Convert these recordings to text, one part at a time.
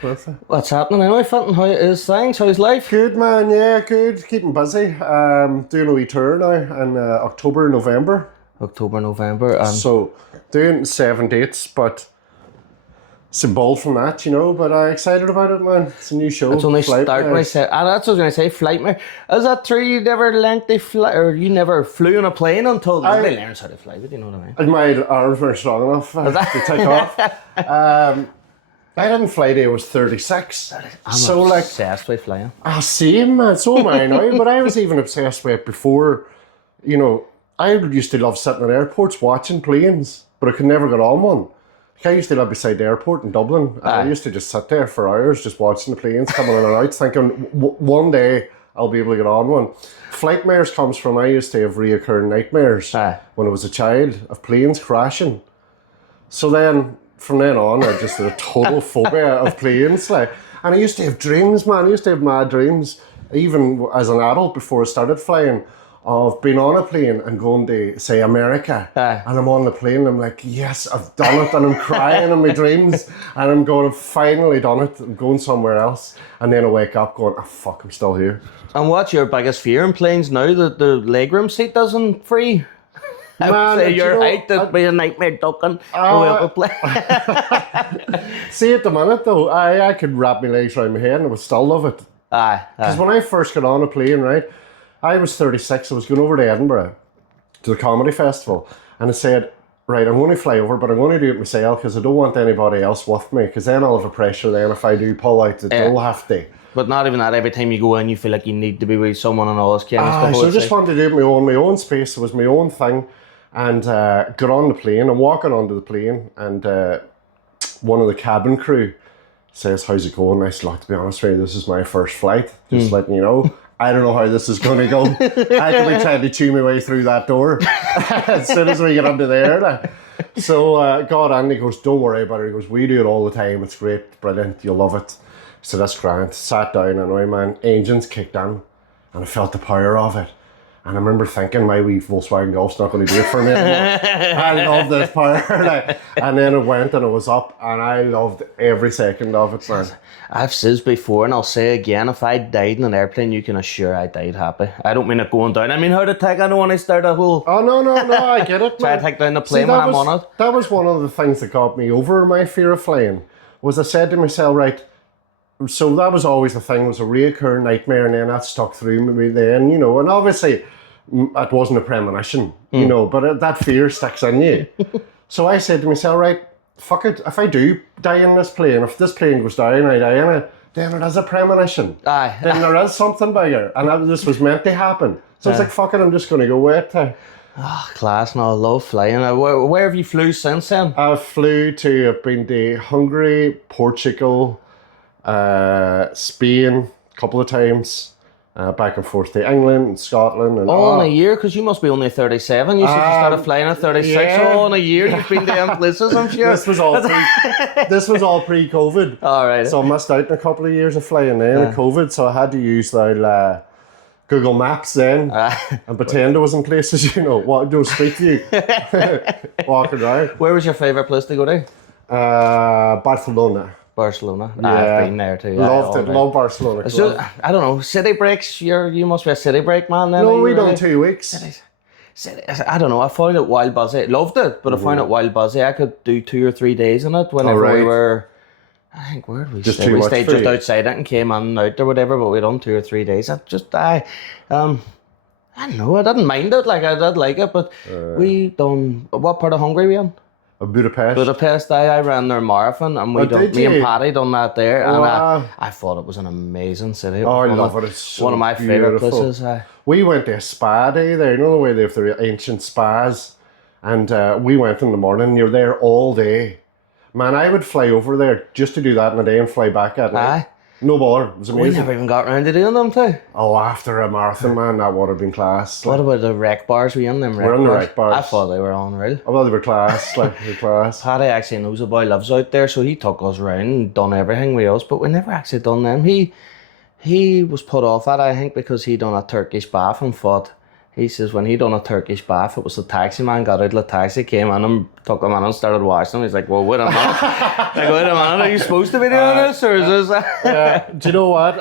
What's happening anyway, Fintan? How is things? How's life? Good, man. Yeah, good. Keeping busy. Doing a wee tour now in October, November. October, November, and So doing 7 dates, but some ball from that, you know. But I'm excited about it, man. It's a new show. it's only Flight starting. Mare. That's what I was going to say. Flight-Mare. Is that true? You never lengthy fly, or you never flew on a plane until nobody learns how to fly? But you know what I mean. And my arms weren't strong enough to take off. I didn't fly till I was 36. I'm obsessed with flying. Same, man. So am I now. But I was even obsessed with it before. You know, I used to love sitting at airports watching planes, but I could never get on one. Like, I used to live beside the airport in Dublin, and I used to just sit there for hours just watching the planes coming in and out, thinking one day I'll be able to get on one. Flight mares comes from I used to have reoccurring nightmares when I was a child of planes crashing. So then, from then on, I just had a total phobia of planes. Like, and I used to have dreams, man. I used to have mad dreams, even as an adult before I started flying, of being on a plane and going to, say, America. And I'm on the plane and I'm like, yes, I've done it. And I'm crying in my dreams. And I'm going, I've finally done it. I'm going somewhere else. And then I wake up going, oh, fuck, I'm still here. And what's your biggest fear in planes now that the legroom seat doesn't free? I would say your height would be a nightmare ducking away up a plane. See, at the minute though, I could wrap my legs around my head and I would still love it. Because when I first got on a plane, right, I was 36, I was going over to Edinburgh to the comedy festival, and I said, right, I'm going to fly over, but I'm going to do it myself because I don't want anybody else with me, because then I'll have a pressure then if I do pull out that they'll have to. But not even that, every time you go in you feel like you need to be with someone and all this kind of stuff. So I just wanted to do it my own space, it was my own thing, and got on the plane. I'm walking onto the plane, and one of the cabin crew says, how's it going? I said, look, to be honest with you, this is my first flight, just letting you know. I don't know how this is going to go. I could be trying to chew my way through that door as soon as we get under there. Like. So got in, he goes, don't worry about it. He goes, we do it all the time. It's great, brilliant, you'll love it. So that's grand. Sat down and my man, engines kicked in and I felt the power of it. And I remember thinking, my wee Volkswagen Golf's not going to do it for me anymore. I love this power. And then it went and it was up and I loved every second of it, man. I've said before and I'll say again, if I died in an airplane, you can assure I died happy. I don't mean it going down. I mean how to take, I don't want to start a whole... Oh, no, I get it, try to take down the plane when I'm on it. That was one of the things that got me over my fear of flying, was I said to myself, right, so that was always the thing, was a reoccurring nightmare, and then that stuck through me then, you know, and obviously it wasn't a premonition, you know, but that fear sticks in you. So I said to myself, right, fuck it, if I do die in this plane, if this plane goes down and I die in it, then it is a premonition. Then there is something bigger, and this was meant to happen. So it's like, fuck it, I'm just going to go with it. Class, no, I love flying. Where have you flew since then? I've been to Hungary, Portugal, Spain a couple of times, back and forth to England and Scotland. And all in a year, because you must be only 37. You said you started flying at 36. Yeah. All in a year, you've been to them places, I'm sure. This was all pre-COVID. All right. So I missed out on a couple of years of flying then in COVID, so I had to use Google Maps then and pretend I was in places, you know, what do Street View, walking around. Where was your favourite place to go to? Barcelona. Barcelona. Yeah. I've been there too. Loved it. Love Barcelona. So, I don't know, city breaks, you must be a city break man then. No, we done 2 weeks. I don't know, I found it wild buzzy. Loved it, but I found it wild buzzy. I could do 2 or 3 days in it whenever we were, I think, where did we stay? We stayed just outside it and came in and out or whatever, but we done 2 or 3 days. I don't know, I didn't mind it, like I did like it, but we done, what part of Hungary we in? Budapest. Budapest, I ran their marathon and me and Paddy done that there, and I thought it was an amazing city. I love it. It's so one of my favourite places. We went to a spa day there, you know the way they have their ancient spas, and we went in the morning, you're there all day. Man, I would fly over there just to do that in a day and fly back at night. No bother, it was amazing. We never even got around to doing them too. Oh, after a marathon, man, that would have been class. What about the rec bars? Were you in them rec bars? We're in the rec bars. I thought they were unreal. I thought they were class, like, they were class. Paddy actually knows a boy lives out there, so he took us around and done everything with us, but we never actually done them. He was put off that, I think, because he done a Turkish bath and thought He says when he done a Turkish bath, it was the taxi man got out of the taxi, came in and took him in and started washing him. He's like, well, wait a minute. Are you supposed to be doing this, or is this? Do you know what?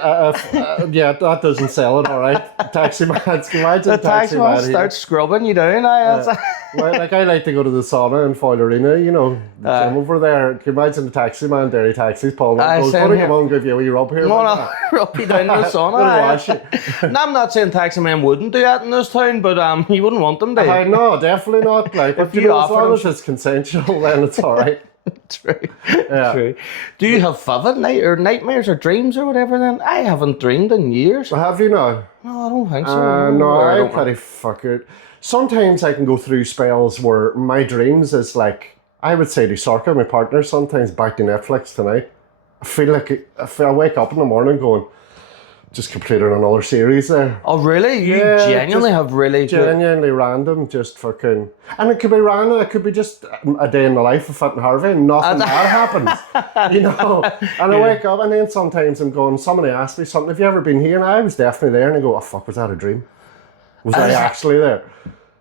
Yeah, that doesn't sell it, all right. Taxi man, imagine the taxi man starts scrubbing you down. Well, like I like to go to the sauna in PHILY-IT, you know, I'm over there. Can you imagine the taxi man, dirty taxis, pulling up, goes, "Buddy, come on, give you a wee rub here." No, rub you down in the sauna. No, I'm not saying taxi men wouldn't do that in this town, but you wouldn't want them to. No, definitely not. Like, if you know, as long as it's consensual, then it's all right. True. Yeah. True. Do you have vivid nightmares or dreams or whatever then? I haven't dreamed in years. Have you now? No, I don't think so. No, I'm pretty fucking... Sometimes I can go through spells where my dreams is like, I would say to Sarka, my partner, sometimes back to Netflix tonight. I feel like I wake up in the morning going, just completed another series there. Oh, really? You genuinely have really genuinely random, just fucking... And it could be random, it could be just a day in the life of Fintan Harvey and nothing bad happens, you know? And I wake up and then sometimes I'm going, somebody asked me something, have you ever been here? And I was definitely there, and I go, oh fuck, was that a dream? Was I actually there?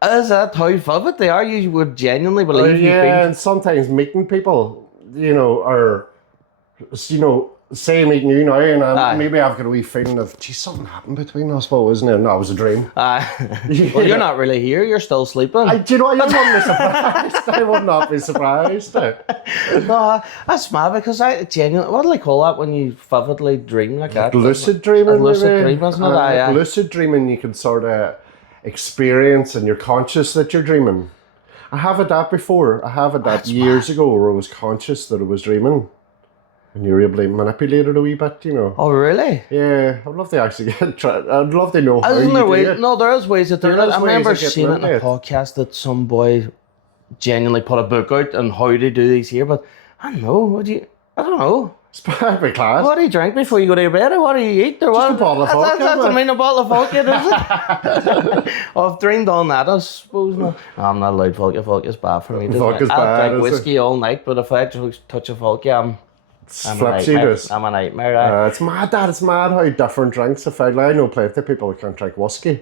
Is that how vivid they are? You would genuinely believe you've been... and sometimes meeting people, you know, or, you know, say meeting you now, and maybe I've got a wee feeling of, geez, something happened between us, but wasn't it? No, it was a dream. Well, you're not really here, you're still sleeping. Do you know what? I wouldn't be surprised. I would not be surprised. No, that's mad, because I genuinely, what do they call that when you vividly dream like that? Lucid dreaming. Lucid dreaming, isn't it? Lucid dreaming, you can sort of experience and you're conscious that you're dreaming. I have had that before. I have had that years ago where I was conscious that I was dreaming. And you're able to manipulate it a wee bit, you know. Oh, really? Yeah, I'd love to actually I'd love to know how you do it. No, there is ways of doing it. I remember seeing it in a podcast that some boy genuinely put a book out on how to do these here, but I don't know. I don't know. It's probably class. What do you drink before you go to bed, or what do you eat, or what? Just a bottle of vodka. That's I mean, a bottle of vodka, is it? I've dreamed on that, I suppose. No, I'm not allowed vodka. Vodka's bad for me. Vodka's bad. I drink whiskey all night, but if I touch a vodka, I'm a nightmare. It's mad, Dad. It's mad how different drinks affect. I know plenty of people that can't drink whiskey.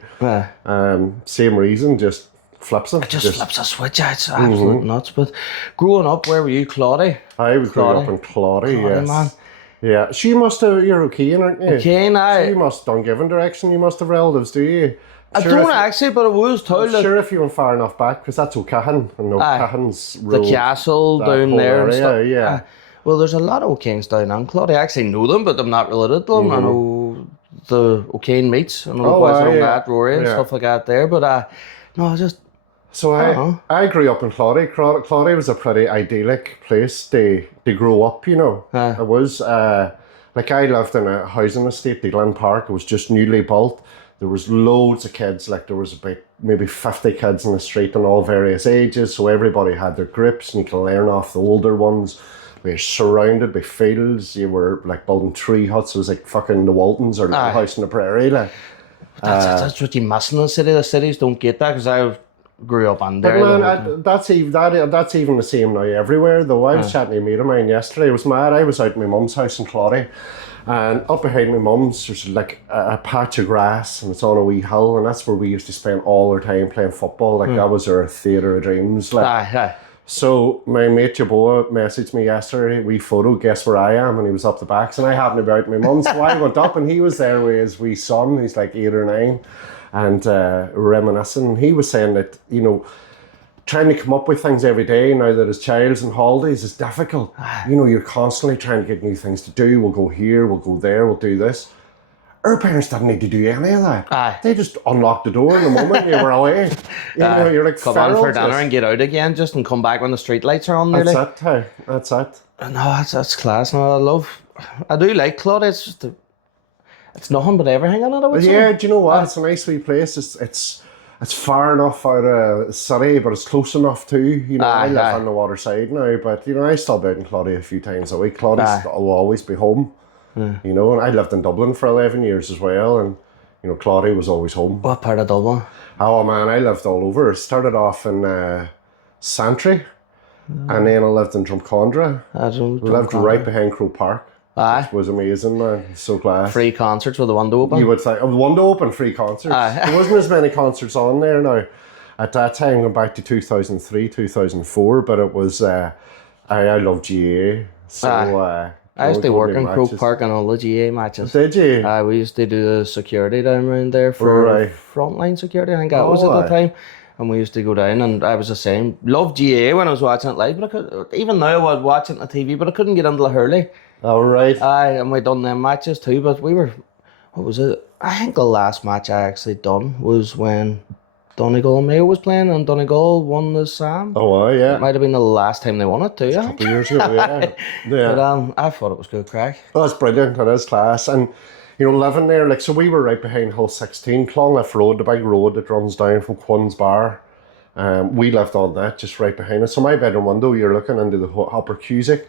Same reason, just flips it. It just flips a switch. It's absolute nuts. But growing up, where were you, Claudia? I was growing up in Claudia, yes. Man. Yeah, she must have. You're O'Kane, aren't you? O'Kane, aye. So you must have Given direction. You must have relatives, do you? I don't actually, but I was told that. Sure, if you went far enough back, because that's O'Cahan, and O'Cahan's the castle down there and stuff. Yeah. Well, there's a lot of O'Kanes down in Claudia. I actually know them, but I'm not related to them. I know the O'Kane meets. I know the boys from that, Rory and stuff like that there. But no, I just... So I grew up in Claudia. Claudia was a pretty idyllic place to grow up, you know. It was, like I lived in a housing estate, the Glen Park. It was just newly built. There was loads of kids, like there was about maybe 50 kids in the street in all various ages. So everybody had their grips and you can learn off the older ones. We were surrounded by fields. You were like building tree huts. It was like fucking the Waltons or Little House on the Prairie. Like. That's what you miss in the city. The cities don't get that, because I grew up on there. But man, that's even the same now everywhere, though. I was chatting to a mate of mine yesterday. It was mad. I was out at my mum's house in Claudia, and up behind my mum's there's like a patch of grass, and it's on a wee hill, and that's where we used to spend all our time playing football. Like that was our theatre of dreams. Like. So my mate Jaboa messaged me yesterday, wee photo, guess where I am? And he was up the backs, and I happened to be out at my mum's. So I went up, and he was there with his wee son, he's like 8 or 9, and reminiscing. He was saying that, you know, trying to come up with things every day now that his child's on holidays is difficult. You know, you're constantly trying to get new things to do. We'll go here, we'll go there, we'll do this. Our parents didn't need to do any of that. They just unlocked the door in the moment you were away. You know, you're like come on for dinner and get out again, just and come back when the street lights are on. Nearly. That's it. No, that's class. No, I do like Claudia. It's just it's nothing but everything in it. I would say. Yeah, do you know what? It's a nice wee place. It's far enough out of the city, but it's close enough too. You know, I live on the water side now, but you know, I still be out in Claudia a few times a week. Claudia will always be home. You know, and I lived in Dublin for 11 years as well, and you know, Claudia was always home. What part of Dublin? Oh man, I lived all over. I started off in Santry, and then I lived in Drumcondra. I lived right behind Crow Park. which was amazing, man. So class. Free concerts with the window open. You would think, oh, window open, free concerts. There wasn't as many concerts on there now. At that time, going back to 2003, 2004, but it was, I love GA. So, I used to work in Croke Park and all the GA matches. Did you? We used to do the security down around there for frontline security, I think that was at the time. And we used to go down, and I was the same. Loved GA when I was watching it live, but even now I was watching it on TV, but I couldn't get into the hurley. Oh, right. And we done them matches too, but we were, what was it? I think the last match I actually done was when Donegal and Mayo was playing, and Donegal won the Sam. Oh, yeah. It might have been the last time they won it too. A couple of years ago, yeah. But I thought it was good crack. Oh, that's brilliant. That is class. And, you know, living there, like, so we were right behind Hull 16, Clonliff Road, the big road that runs down from Qunn's Bar. We lived on that, just right behind it. So my bedroom window, you're looking into the Upper Cusick.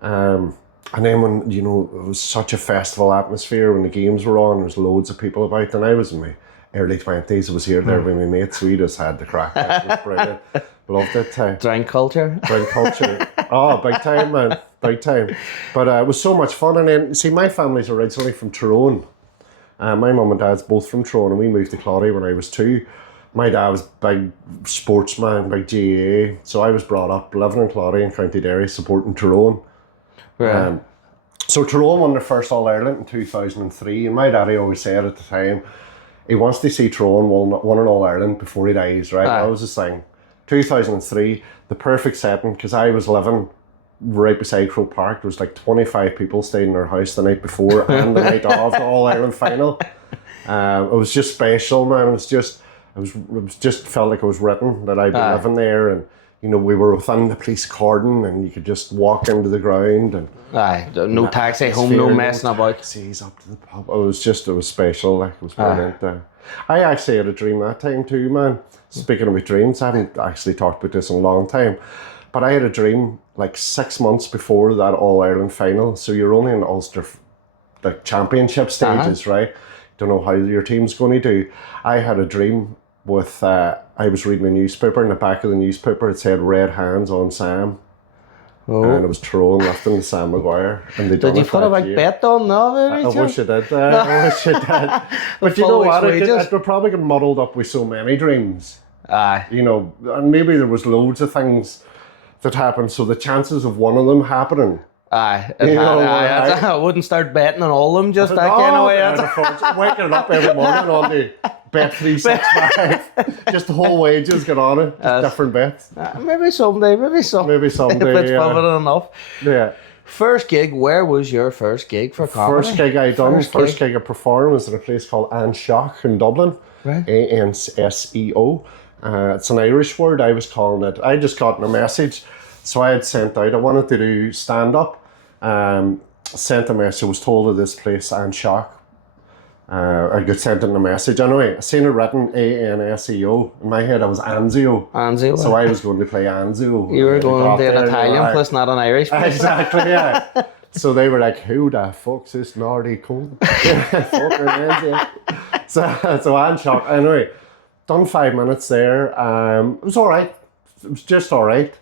And then when, you know, it was such a festival atmosphere when the games were on, there was loads of people about, and I was in my early 20s, I was here there with my mates, we just had the crack. It was brilliant. Loved it. Drink culture. Drink culture. Oh, big time, man. Big time. But it was so much fun. And then, see, my family's originally from Tyrone. My mum and dad's both from Tyrone, and we moved to Claudy when I was 2. My dad was big sportsman, big GAA. So I was brought up living in Claudy in County Derry, supporting Tyrone. Right. So Tyrone won their first All-Ireland in 2003, and my daddy always said at the time, he wants to see Tyrone won an All-Ireland before he dies, right? That was his thing. 2003, the perfect setting, because I was living right beside Croke Park. There was like 25 people staying in their house the night before and the night of the All-Ireland final. It was just special, man. It was just felt like it was written that I'd be living there, and you know, we were within the police cordon, and you could just walk into the ground, and no taxi home, no messing about. Seas up to the pub. It was special. Like, it was brilliant. I actually had a dream that time too, man. Speaking of my dreams, I haven't actually talked about this in a long time, but I had a dream like 6 months before that All-Ireland final. So you're only in Ulster, like championship stages, right? Don't know how your team's going to do. I had a dream with, I was reading a newspaper, in the back of the newspaper it said red hands on Sam. And it was Tyrone lifting the Sam Maguire. And did you put a big bet on? No, I wish I did. I wish I did. But you know what? It would probably get muddled up with so many dreams. You know, and maybe there was loads of things that happened, so the chances of one of them happening. I wouldn't start betting on all of them just that kind of way. Waking up every morning on the bet 365. Just the whole wages get on it. Just different bets. Maybe someday. Maybe someday. If it's prominent enough. Yeah. First gig, where was your first gig for comedy? First gig I done, first gig I performed was in a place called Anshock in Dublin. Right. ANSEO. It's an Irish word. I was calling it. I just got a message. So I had sent out, I wanted to do stand-up. Sent a message, was told of this place, Anshock. I got sent in a message. Anyway, I seen it written ANSEO. In my head, I was Anzio. Anzio. So I was going to play Anzio. You were going to an Italian place, not an Irish place. Exactly, yeah. So they were like, who the fuck's this naughty cunt? So Anshock. Anyway, done 5 minutes there. It was all right. It was just all right.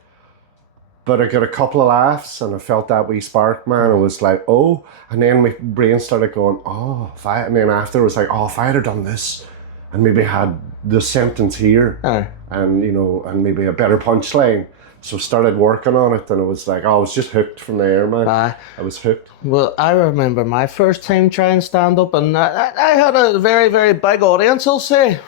But I got a couple of laughs, and I felt that wee spark, man. It was like, oh. And then my brain started going, oh. And then after it was like, oh, if I had done this, and maybe had the sentence here, and, you know, and maybe a better punchline. So started working on it, and it was like, oh, I was just hooked from there, man. I was hooked. Well, I remember my first time trying stand up, and I had a very, very big audience, I'll say.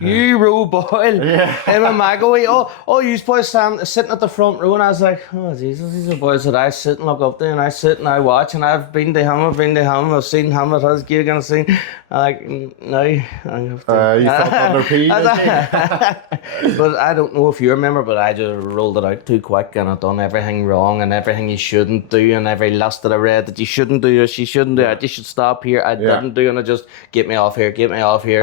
You Roe Boyle, Emma McAwee, all you boys sitting at the front row, and I was like, oh Jesus, these are boys that I sit and look up to, and I sit and I watch, and I've been to him, I've seen him at his gig, and I've seen, like, no, I have to. You felt under P, But I don't know if you remember, but I just rolled it out too quick, and I've done everything wrong, and everything you shouldn't do, and every list that I read that you shouldn't do, or she shouldn't do, you should stop here, I didn't do, and I just, get me off here.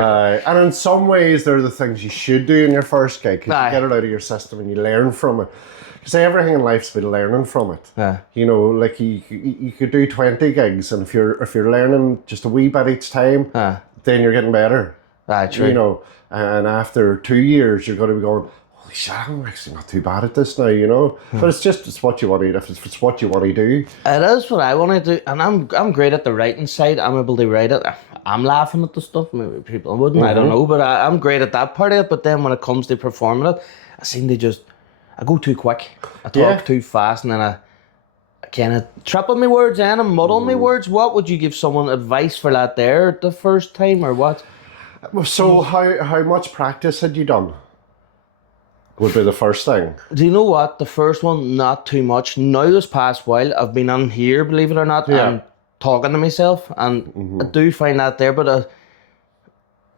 And in some ways, they're the things you should do in your first gig, because you get it out of your system and you learn from it. Because everything in life's about learning from it. You know, like you could do 20 gigs, and if you're learning just a wee bit each time, then you're getting better. True. You know, and after 2 years, you're going to be going, holy shit, I'm actually not too bad at this now, you know. But it's what you want to do. If it's what you want to do. It is what I want to do, and I'm great at the writing side. I'm able to write it. I'm laughing at the stuff. Maybe people wouldn't. I don't know, but I'm great at that part of it. But then when it comes to performing it, I seem to I go too quick. I talk too fast, and then I kind of triple my words and I muddle my words. What would you give someone advice for that there the first time, or what? So how much practice had you done? Would be the first thing. Do you know what? The first one, not too much. Now this past while, I've been on here, believe it or not, and talking to myself, and I do find that there, but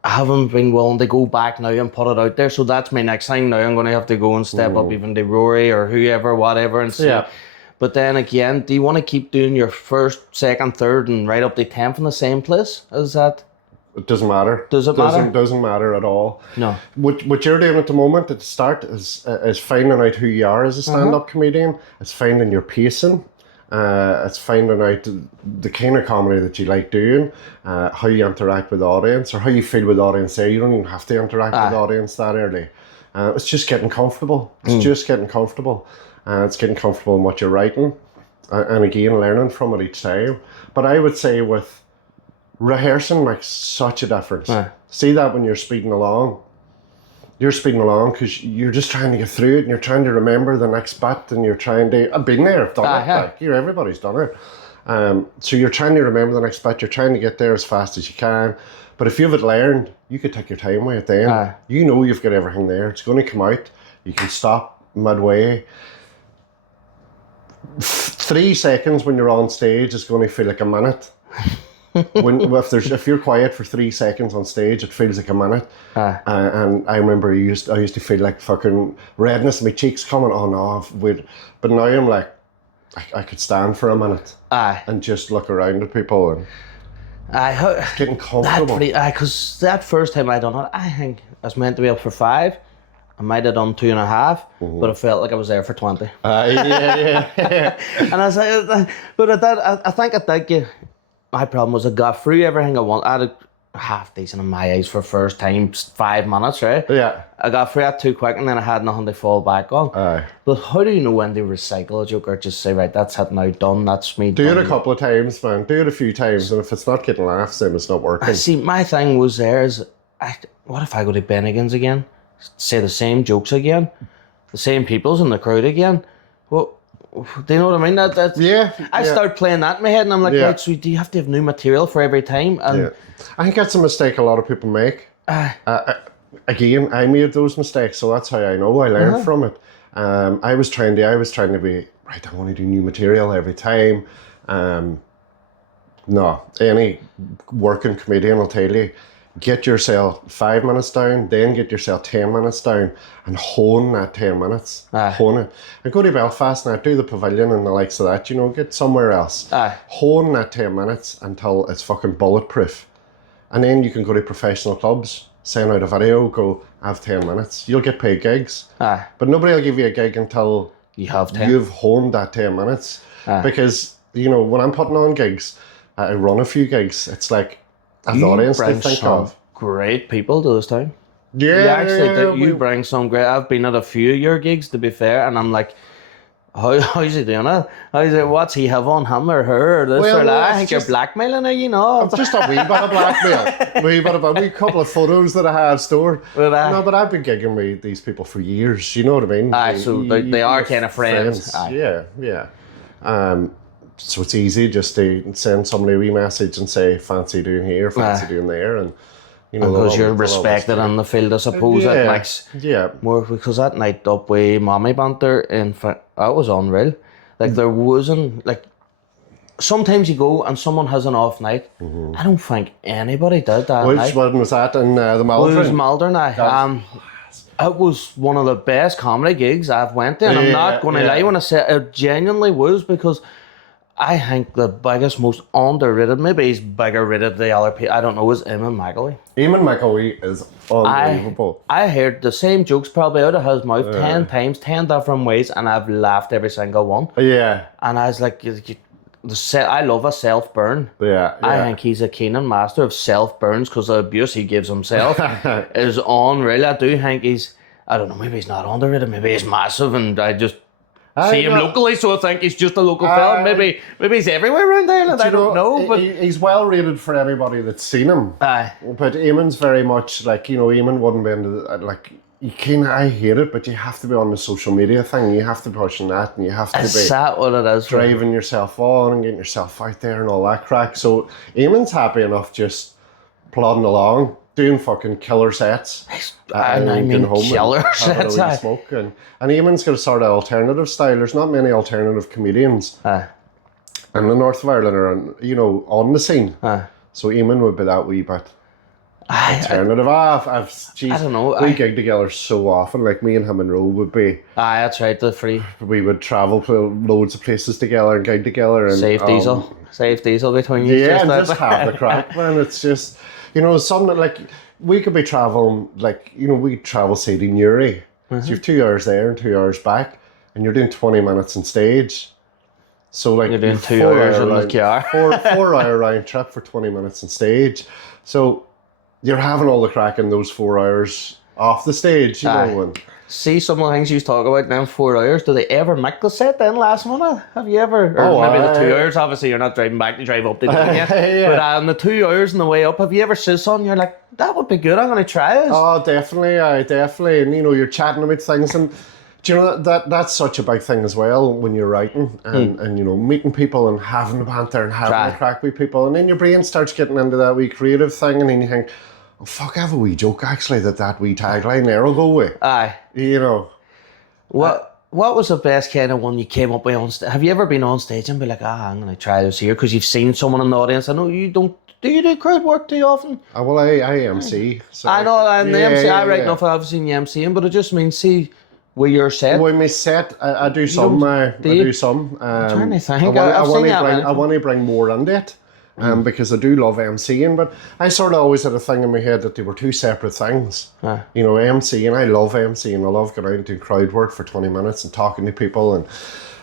I haven't been willing to go back now and put it out there. So that's my next thing now. I'm going to have to go and step up even to Rory or whoever, whatever, and see. Yeah. But then again, do you want to keep doing your first, second, third, and right up to 10th in the same place? Is that... It doesn't matter. Does it matter? Doesn't matter at all. No. What you're doing at the moment at the start is finding out who you are as a stand-up comedian. It's finding your pacing. It's finding out the kind of comedy that you like doing, how you interact with the audience, or how you feel with the audience there. You don't even have to interact with the audience that early. It's just getting comfortable. It's just getting comfortable. It's getting comfortable in what you're writing. And again, learning from it each time. But I would say with rehearsing makes such a difference. See that when you're speeding along. You're speeding along because you're just trying to get through it and you're trying to remember the next bit and you're trying to... I've been there, I've done it. Like, everybody's done it. So you're trying to remember the next bit. You're trying to get there as fast as you can. But if you have it learned, you could take your time with it then. You know you've got everything there. It's going to come out. You can stop midway. 3 seconds when you're on stage is going to feel like a minute. If you're quiet for 3 seconds on stage, it feels like a minute. And I remember I used to feel like fucking redness in my cheeks coming on off. But now I'm like, I could stand for a minute and just look around at people and getting comfortable. Because that first time I done it, I think I was meant to be up for 5. I might have done 2.5, but I felt like I was there for 20. Yeah. And I was like, but I think at that game, my problem was I got through everything I wanted. I had a half decent in my eyes for first time, 5 minutes, right? Yeah. I got through that too quick and then I had nothing to fall back on. But how do you know when to recycle a joke or just say, right, that's it now, done, that's me Do done. it a couple of times, man. Do it a few times, and if it's not getting laughs, then it's not working. See, my thing was what if I go to Bennigan's again, say the same jokes again, the same people's in the crowd again? Well, do you know what I mean? I start playing that in my head and I'm like, right, so do you have to have new material for every time? And I think that's a mistake a lot of people make. Again, I made those mistakes, so that's how I know. I learned from it. I was trying to be, right, I want to do new material every time. No, any working comedian will tell you, get yourself 5 minutes down, then get yourself 10 minutes down and hone that 10 minutes. Hone it. And go to Belfast now, do the pavilion and the likes of that, get somewhere else. Hone that 10 minutes until it's fucking bulletproof. And then you can go to professional clubs, send out a video, go, I have 10 minutes. You'll get paid gigs. But nobody will give you a gig until you've honed that 10 minutes. Because, when I'm putting on gigs, I run a few gigs, it's like, I the audience to think of. Great people to this time. You bring some great. I've been at a few of your gigs, to be fair, and I'm like, how's he doing it? What's he have on him or her or this or that? I think you're blackmailing her, It's just a wee bit of blackmail. A wee couple of photos that I have stored. But I've been gigging with these people for years. You know what I mean? So they are kind of friends. Yeah. So it's easy just to send somebody a wee message and say, fancy doing here, fancy doing there. And, because you're respected in the field, I suppose. That makes more, because that night up with Mammy Banter, that was unreal. Like, there wasn't, like, sometimes you go and someone has an off night. I don't think anybody did that night. Which one was that in the Malvern? It was Malvern, it was one of the best comedy gigs I've went to, and I'm not going to lie when I say it genuinely was, because I think the biggest, most underrated, maybe he's bigger rated than the other people, I don't know, is Eamon McElwee. Eamon McElwee is unbelievable. I heard the same jokes probably out of his mouth 10 times, 10 different ways, and I've laughed every single one. Yeah. And I was like, I love a self-burn. Yeah. I think he's a keen master of self-burns, because the abuse he gives himself is unreal. I do think I don't know, maybe he's not underrated, maybe he's massive, and I just see him locally, so I think he's just a local fella. Maybe he's everywhere around Ireland, I don't know. But he's well rated for anybody that's seen him. Aye. But Eamon's very much like, Eamon wouldn't be into like, I hate it, but you have to be on the social media thing. You have to be pushing that, and you have to is that what it is? Driving yourself on and getting yourself out there and all that crack. So Eamon's happy enough just plodding along, doing fucking killer sets. And I mean killer sets. Smoke and Eamon's got a sort of alternative style. There's not many alternative comedians in the north of Ireland are on the scene. So Eamon would be that wee bit alternative. I don't know. We gig together so often. Like me and him and Roe would be. That's right. The free. We would travel to loads of places together and gig together and save diesel between you. Yeah, and just have the crack, man. It's just something like we could be traveling we travel say to Newry. So you have 2 hours there and 2 hours back, and you're doing 20 minutes on stage. So like you're doing 2 hours in the car. 4 hour round trip for 20 minutes on stage. So you're having all the crack in those 4 hours off the stage, and see some of the things you talk about in them 4 hours. Do they ever make the set then last minute? Have you ever? Or maybe the 2 hours. Obviously, you're not driving back to drive up to do it. Yeah. But on the 2 hours on the way up, have you ever said something? You're like, that would be good. I'm going to try it. Oh, definitely, definitely. And you're chatting about things, and do you know that's such a big thing as well when you're writing and meeting people and having the banter and having the crack with people, and then your brain starts getting into that wee creative thing, and then you think, oh fuck, I have a wee joke actually that wee tagline there will go with. Aye. What was the best kind of one you came up with on stage? Have you ever been on stage and be like, I'm going to try this here because you've seen someone in the audience? I know you don't. Do you do crowd work too often? Well, I MC. So I know, and the MC, I write enough I've seen you MCing, but it just means, see, with your set. With my set, I do some. I do some. I'm trying to think. I want to bring more into it. Because I do love MCing, but I sort of always had a thing in my head that they were two separate things. MCing, I love MCing. I love going out and doing crowd work for 20 minutes and talking to people, and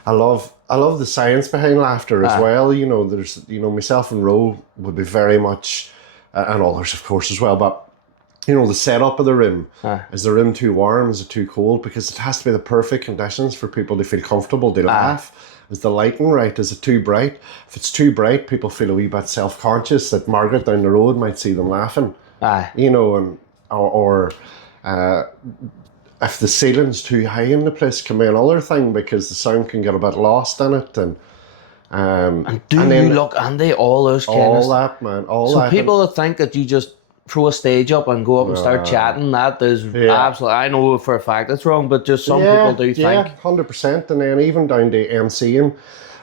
I love the science behind laughter as well. There's myself and Ro would be very much, and others of course as well, but the setup of the room. Is the room too warm? Is it too cold? Because it has to be the perfect conditions for people to feel comfortable, to laugh. Is the lighting right? Is it too bright? If it's too bright, people feel a wee bit self-conscious that Margaret down the road might see them laughing. Or if the ceiling's too high in the place, can be another thing because the sound can get a bit lost in it. And you look, Andy, all those kind of stuff. Man, so people that think that you just throw a stage up and go up and start chatting, that is absolutely, I know for a fact it's wrong, but just some people do think. Yeah, 100%. And then even down to MCing,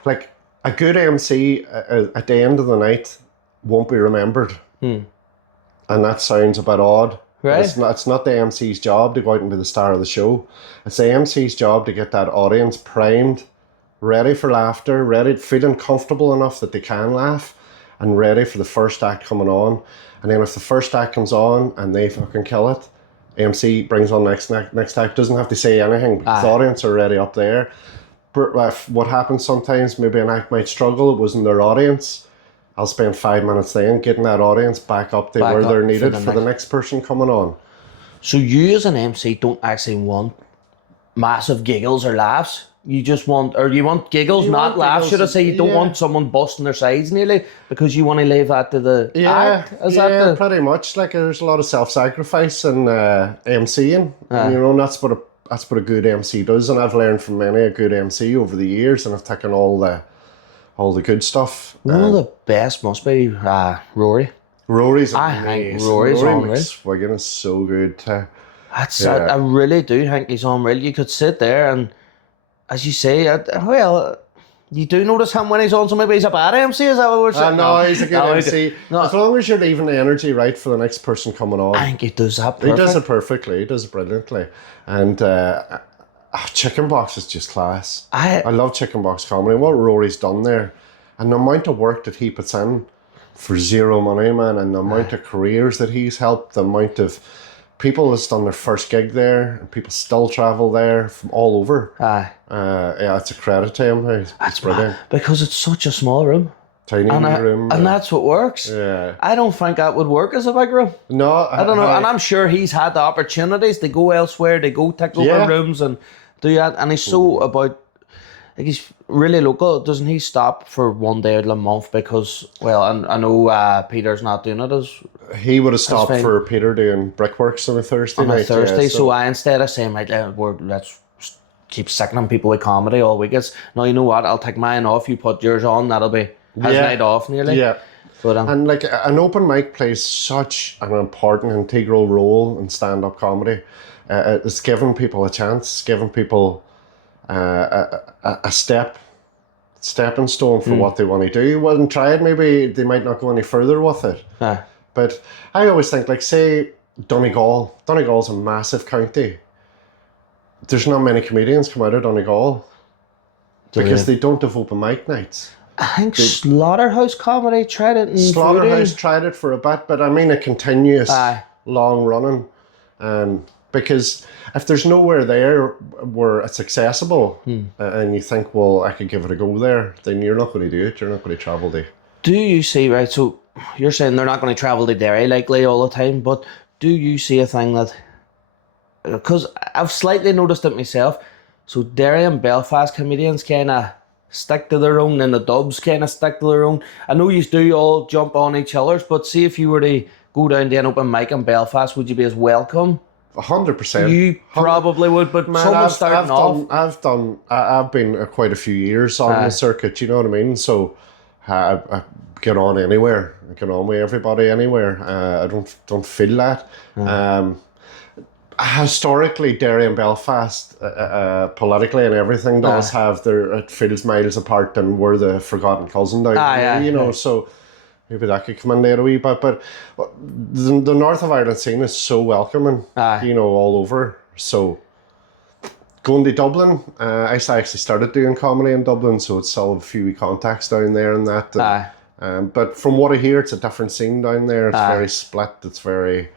like a good MC at the end of the night won't be remembered. And that sounds a bit odd. Right. It's not the MC's job to go out and be the star of the show. It's the MC's job to get that audience primed, ready for laughter, feeling comfortable enough that they can laugh, and ready for the first act coming on. And then if the first act comes on and they fucking kill it, MC brings on next act, doesn't have to say anything because the audience are already up there. But what happens sometimes, maybe an act might struggle, it wasn't their audience. I'll spend 5 minutes then getting that audience back up to where they're needed for the next person coming on. So you as an MC don't actually want massive giggles or laughs? You just want, or you want giggles, not laughs, should I say? You don't want someone busting their sides nearly because you want to leave that to the act? Pretty much. Like there's a lot of self-sacrifice in MCing. And, that's what a good MC does. And I've learned from many a good MC over the years, and I've taken all the good stuff. One of the best must be Rory. Rory's amazing. Rory's unreal. Swiggin is so good too. I really do think he's unreal. You could sit there and, as you say, you do notice him when he's on, so maybe he's a bad MC, is that what we're saying? No, he's a good MC. As long as you're leaving the energy right for the next person coming on. I think he does that perfectly. He does it perfectly, he does it brilliantly. And Chicken Box is just class. I love Chicken Box comedy. What Rory's done there, and the amount of work that he puts in for zero money, man, and the amount of careers that he's helped, the amount of people that's done their first gig there, and people still travel there from all over. It's a credit to him. It's brilliant. Because it's such a small room. Tiny room. And that's what works. Yeah. I don't think that would work as a big room. No. I don't know. And I'm sure he's had the opportunities to go elsewhere, to go take over rooms and do that. And he's so about, like, he's really local. Doesn't he stop for one day out of the month because, well, I know Peter's not doing it as... He would have stopped for Peter doing brickworks on a Thursday night. So instead of saying, like, let's keep sickening people with comedy all week, it's, no, you know what, I'll take mine off, you put yours on, that'll be his night off nearly. Yeah. But, and like an open mic plays such an important, integral role in stand-up comedy. It's giving people a chance, giving people a stepping stone for what they want to do. Well, and try it, maybe they might not go any further with it. But I always think, like, say Donegal. Donegal's a massive county. There's not many comedians come out of Donegal because they don't have open mic nights. I think Slaughterhouse Comedy tried it. Slaughterhouse tried it for a bit, but I mean a continuous, long running. Because if there's nowhere there where it's accessible and you think, well, I could give it a go there, then you're not going to do it. You're not going to travel there. Do you see, right, so you're saying they're not going to travel to Derry likely all the time, but do you see a thing that, because I've slightly noticed it myself, so Derry and Belfast comedians kind of stick to their own and the dubs kind of stick to their own. I know you do all jump on each other's, but see if you were to go down to an open mic in Belfast, would you be as welcome? 100%. You probably would, but man, someone starting off. I've been quite a few years on the circuit, you know what I mean? So I get on anywhere. I get on with everybody anywhere. I don't feel that. Historically, Derry and Belfast, politically and everything, does have it feels miles apart, and we're the forgotten cousin down there, you know, so maybe that could come in there a wee bit. But the North of Ireland scene is so welcoming, you know, all over. So going to Dublin, I actually started doing comedy in Dublin, so it's still a few contacts down there and that. But from what I hear, it's a different scene down there. It's very split. It's very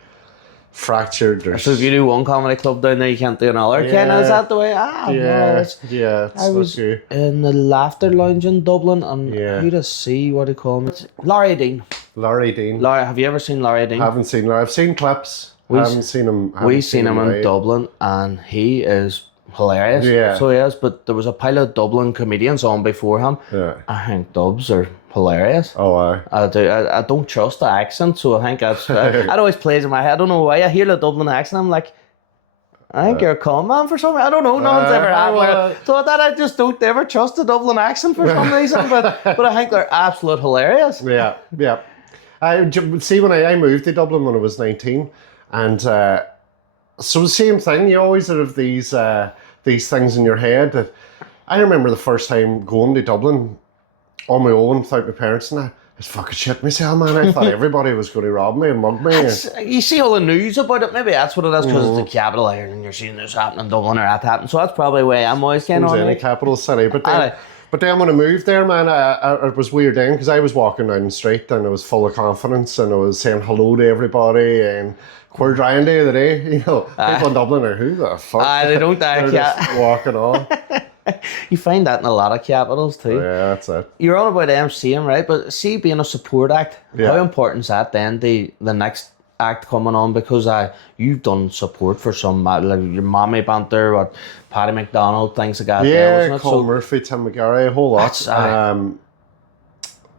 fractured. So if you do one comedy club down there, you can't do another. Is that the way? I was in the Laughter Lounge in Dublin, and who to see, what do you call him? Laurie Dean. Have you ever seen Laurie Dean? I haven't seen Laurie. I've seen clips. I haven't seen him. We've seen him in Dublin, and he is hilarious. Yeah. So he is, but there was a pile of Dublin comedians on before him. Yeah. I think dubs are hilarious. Oh, I don't trust the accent, so I think that's... it always plays in my head. I don't know why. I hear the Dublin accent, I'm like, I think you're a con man for some reason. I don't know. No one's ever had so that I just don't ever trust the Dublin accent for some reason, but I think they're absolute hilarious. Yeah. See, when I moved to Dublin when I was 19, and so the same thing, you always have these things in your head. That I remember the first time going to Dublin on my own without my parents, and I was fucking shit myself, man. I thought everybody was going to rob me and mug me. You see all the news about it. Maybe that's what it is, because it's the capital here, and you're seeing this happen in Dublin or that happen. So that's probably why I'm always kind of any capital city. But then when I moved there, man, it was weird then, because I was walking down the street and I was full of confidence and I was saying hello to everybody and we're drying day of the day, you know. People in Dublin are, who the fuck? They don't They're just walking on. You find that in a lot of capitals too. Yeah, that's it. You're on about MCing, right? But see, being a support act, how important is that then, the next act coming on? Because you've done support for some, like your Mammy Banter, or Paddy McDonald, things like that. Yeah, Cole Murphy, Tim McGarry, a whole lot.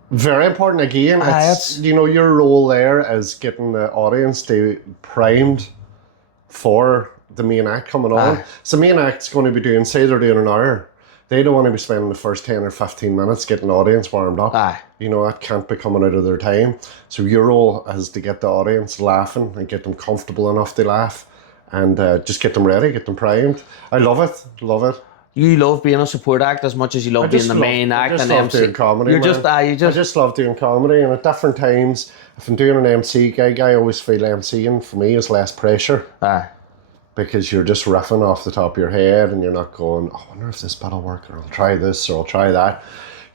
Very important again. It's, you know, your role there is getting the audience primed for the main act coming on. So the main act's going to be doing, say they're doing an hour, they don't want to be spending the first 10 or 15 minutes getting the audience warmed up. You know, that can't be coming out of their time. So your role is to get the audience laughing and get them comfortable enough to laugh, and just get them ready, get them primed. I love it. You love being a support act as much as you love being the main act. I just love doing comedy. I just love doing comedy, and at different times, if I'm doing an MC gig, I always feel MCing for me is less pressure. Because you're just riffing off the top of your head, and you're not going, I wonder if this bit'll work, or I'll try this, or I'll try that.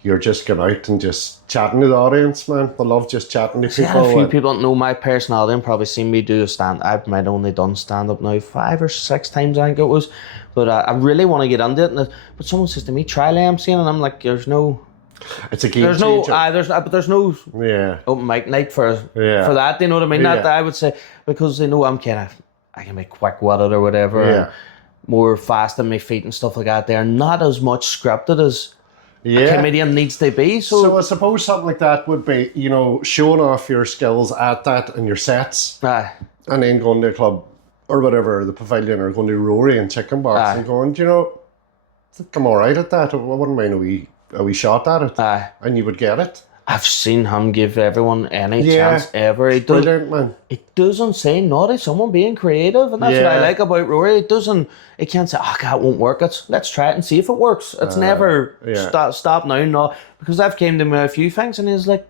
You're just going out and just chatting to the audience, man. I love just chatting to people. A few people don't know my personality and probably seen me do a stand. I've might only done stand-up now 5 or 6 times, I think it was. But I really want to get into it. But someone says to me, try MCing, and I'm like, there's no It's a game There's changer. but there's no open mic night for that. You know what I mean? That I would say, because they know I can be quick with it or whatever. And more fast on my feet and stuff like that. They're not as much scripted as a comedian needs to be. So I suppose something like that would be, you know, showing off your skills at that and your sets, and then going to a club or whatever, the Pavilion, or going to Rory and Chicken Box and going, do you know, I think I'm all right at that. I wouldn't mind a wee shot at it, and you would get it. I've seen him give everyone any chance ever. Brilliant, man. It doesn't say no to someone being creative, and that's what I like about Rory. It can't say, that won't work. Let's try it and see if it works. It's never stop now, no. Because I've came to him with a few things, and he's like,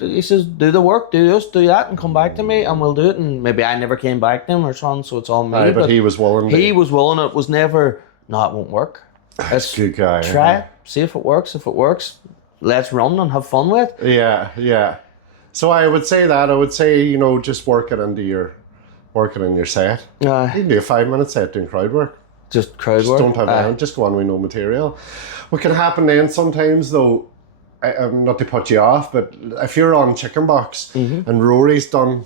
he says, do the work, do this, do that, and come back to me, and we'll do it. And maybe I never came back to him or something, so it's all me. But he was willing. He was willing. It was never, no, it won't work. That's a good guy. Try it, see if it works. If it works, let's run and have fun with it. Yeah. So I would say, you know, just work it in your set. You can do a 5-minute set doing crowd work. Just crowd work. Don't have anything, just go on with no material. What can happen then sometimes though, not to put you off, but if you're on Chicken Box and Rory's done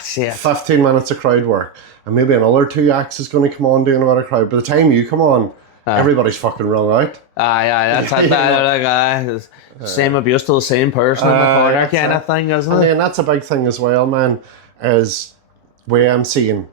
15 minutes of crowd work, and maybe another 2 acts is going to come on doing a bit of crowd, by the time you come on, everybody's fucking rung out. That's that. Same abuse to the same person in the corner kind of thing, isn't it? And then that's a big thing as well, man, is where I'm seeing,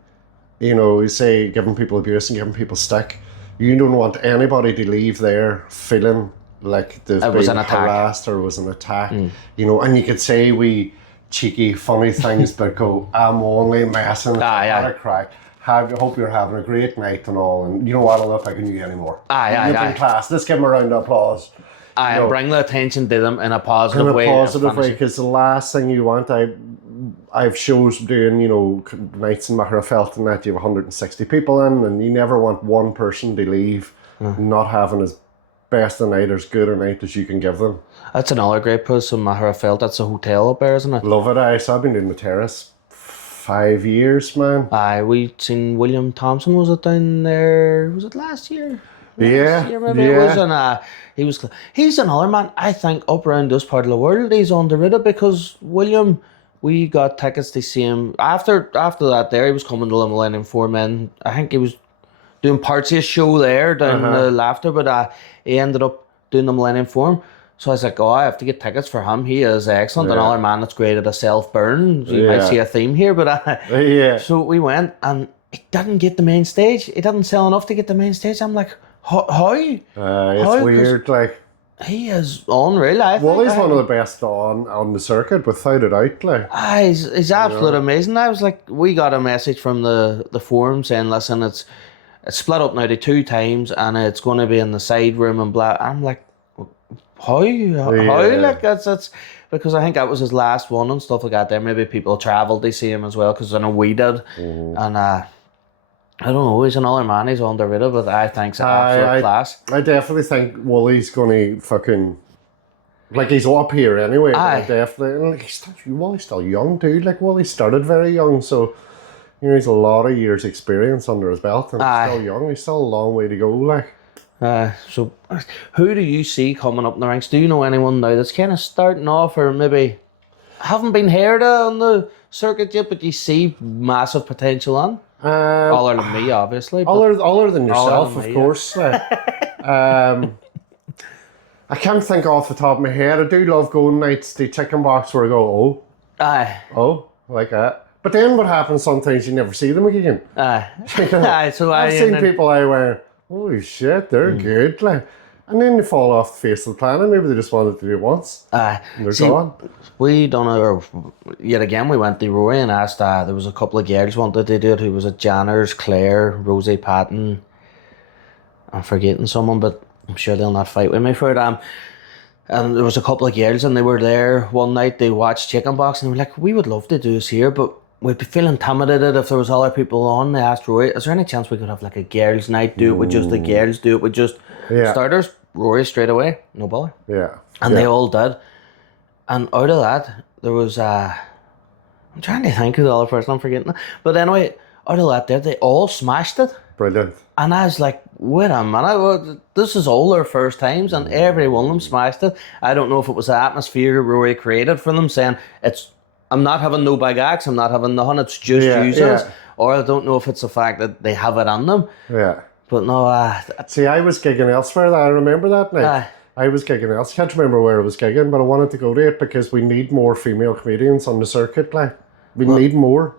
you know, you say giving people abuse and giving people stick. You don't want anybody to leave there feeling like they've been harassed or was an attack. You know, and you could say cheeky, funny things, but go, I'm only messing, had a crack. Hope you're having a great night and all, and you know what, I'm not picking you anymore. You've been class. Let's give them a round of applause. And bring the attention to them in a positive way. Because the last thing you want, I've shows doing, you know, nights in Magherafelt and that you have 160 people in, and you never want one person to leave not having as best a night or as good a night as you can give them. That's another great place in Magherafelt. That's a hotel up there, isn't it? Love it. So I've been doing the terrace 5 years, man. We seen William Thompson, was it down there? Was it last year? Yeah. It was, and he's another man, I think, up around this part of the world. He's underrated because William, we got tickets to see him after that. There, he was coming to the Millennium Forum, and I think he was doing parts of his show there down the Laughter, but he ended up doing the Millennium Forum. So I was like, I have to get tickets for him. He is excellent. Another man that's great at a self-burn. You might see a theme here, but so we went, and he didn't get the main stage. He didn't sell enough to get the main stage. I'm like, how? It's weird, like. He is unreal, I think. Well, he's one of the best on the circuit, without a doubt, like. He's absolutely amazing. I was like, we got a message from the forum saying, listen, it's split up now to 2 times, and it's going to be in the side room and blah. I'm like, how? Like, that's because I think that was his last one and stuff like that. There, maybe people travelled to see him as well, because I know we did, and I don't know. He's another man. He's underrated, but I think it's absolute class. I definitely think Wally's going to fucking, like, he's up here anyway. But I definitely, like, Wally's still young too. Like, Wally started very young, so you know he's a lot of years' experience under his belt, and he's still young. He's still a long way to go, like. So who do you see coming up in the ranks? Do you know anyone now that's kind of starting off, or maybe haven't been heard on the circuit yet, but you see massive potential on? Other than me, obviously. Other than yourself, of course. I can't think off the top of my head. I do love going nights to Chicken Box where I go, like that. But then what happens sometimes, you never see them again. So I've seen people I went, holy shit, they're good, like. And then they fall off the face of the planet. Maybe they just wanted to do it once. And they're gone. We done yet again, we went to Rory and asked, there was a couple of girls wanted to do it. Who was it? Janners, Claire, Rosie Patton. I'm forgetting someone, but I'm sure they'll not fight with me for it. And there was a couple of girls, and they were there one night. They watched Chicken Box, and they were like, we would love to do this here, but we'd be feeling intimidated if there was other people on. They asked Rory, is there any chance we could have like a girls' night? Do it with just the girls, do it with just starters? Rory straight away, no bother. And they all did. And out of that, there was I'm trying to think of the other person, I'm forgetting. But anyway, out of that there, they all smashed it. Brilliant. And I was like, wait a minute, this is all their first times, and every one of them smashed it. I don't know if it was the atmosphere Rory created for them, saying, I'm not having no big acts, I'm not having nothing, it's just users. Or I don't know if it's the fact that they have it on them. Yeah. But no, see, I was gigging elsewhere. I remember that night. I was gigging else. Can't remember where I was gigging, but I wanted to go to it because we need more female comedians on the circuit. Like, we need more.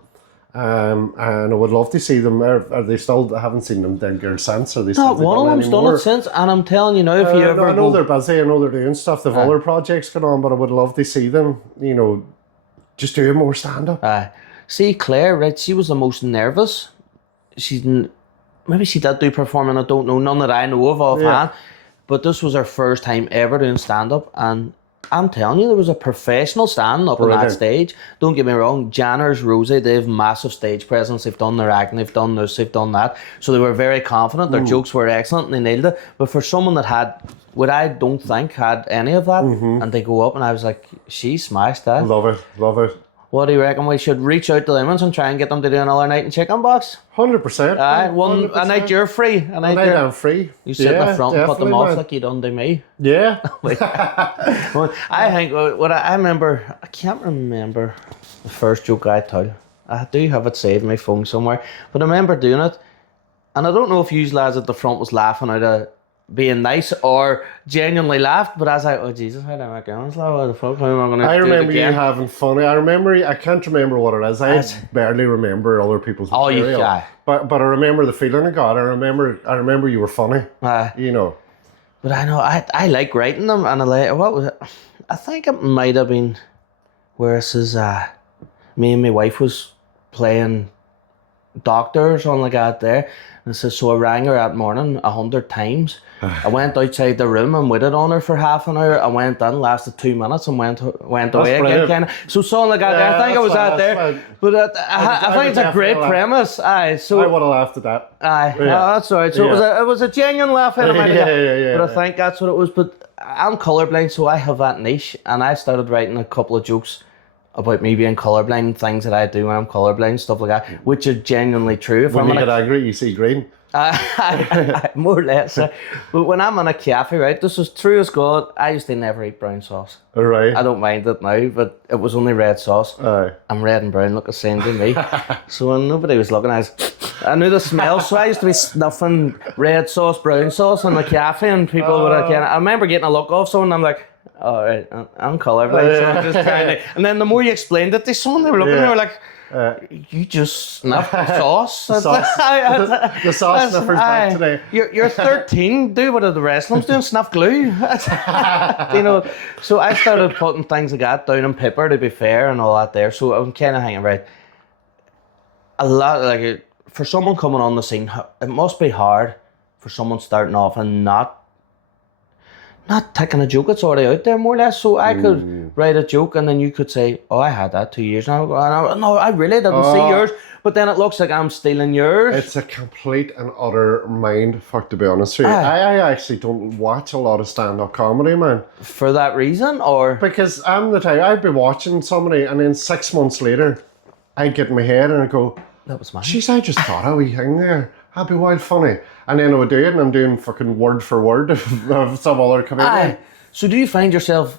And I would love to see them. Are they still? I haven't seen them then girl since. Are they still? Not one of them's done it since. And I'm telling you now, if you ever I know they're busy. I know they're doing stuff. They've other projects going on, but I would love to see them. You know, just doing more stand up. See, Claire, right? She was the most nervous. Maybe she did do performing. I don't know. None that I know of offhand. But this was her first time ever doing stand up, and I'm telling you, there was a professional standing up on that stage. Don't get me wrong, Janners, Rosie, they have massive stage presence. They've done their acting, they've done this, they've done that. So they were very confident. Their jokes were excellent and they nailed it. But for someone that had, what I don't think had any of that, and they go up and I was like, she smashed that. Love it, love it. What do you reckon? We should reach out to them and try and get them to do another night in Chicken Box? 100%. A night you're free. A night I'm free. You sit in the front and put them off like you done to me. Yeah. Well, I think what I remember, I can't remember the first joke I told. I do have it saved in my phone somewhere, but I remember doing it, and I don't know if you lads at the front was laughing out of being nice or genuinely laughed, but I was like, oh Jesus, how do I make it? What the fuck? How am I going to do it again? I remember you having fun. I can't remember what it is. I barely remember other people's material. But I remember the feeling I got. I remember you were funny. You know. But I know I like writing them, and what was it? I think it might have been where it says me and my wife was playing doctor or something like that there. And it says, so I rang her that morning 100 times. I went outside the room and waited on her for half an hour. I went in, lasted 2 minutes and went away again. Kind of. So something like that. I think I was out there. But I think it's a great premise. So I would have laughed at that. That's all right. So it was a genuine laugh. But I think that's what it was. But I'm colourblind, so I have that niche. And I started writing a couple of jokes about me being colourblind, things that I do when I'm colourblind, stuff like that, which are genuinely true. When you get angry, you see green. More or less. But when I'm in a cafe, right, this is true as God, I used to never eat brown sauce. All right. I don't mind it now, but it was only red sauce. I'm red and brown, look the same to me. So when nobody was looking, I knew the smell, so I used to be snuffing red sauce, brown sauce in the cafe, and people would I remember getting a look off someone, and I'm like, all right, I'm colourblind, so I'm just trying to. And then the more you explained it to someone, they were looking, they were like, you just snuff sauce. The sauce snuffer's back today. You're 13, do what the rest of them's doing, snuff glue. You know, so I started putting things like that down in paper, to be fair, and all that there. So I'm kind of hanging right. A lot, like, for someone coming on the scene, it must be hard for someone starting off and not taking a joke that's already out there, more or less. So I could write a joke and then you could say, oh, I had that 2 years now. No, I really didn't see yours. But then it looks like I'm stealing yours. It's a complete and utter mind fuck, to be honest with you. I actually don't watch a lot of stand-up comedy, man. For that reason, or? Because I'm the type, I'd be watching somebody and then 6 months later, I'd get in my head and I'd go, that was mine. Jeez, I just thought a wee thing there. That'd be wild funny. And then I would do it and I'm doing fucking word for word of some other comedian. So do you find yourself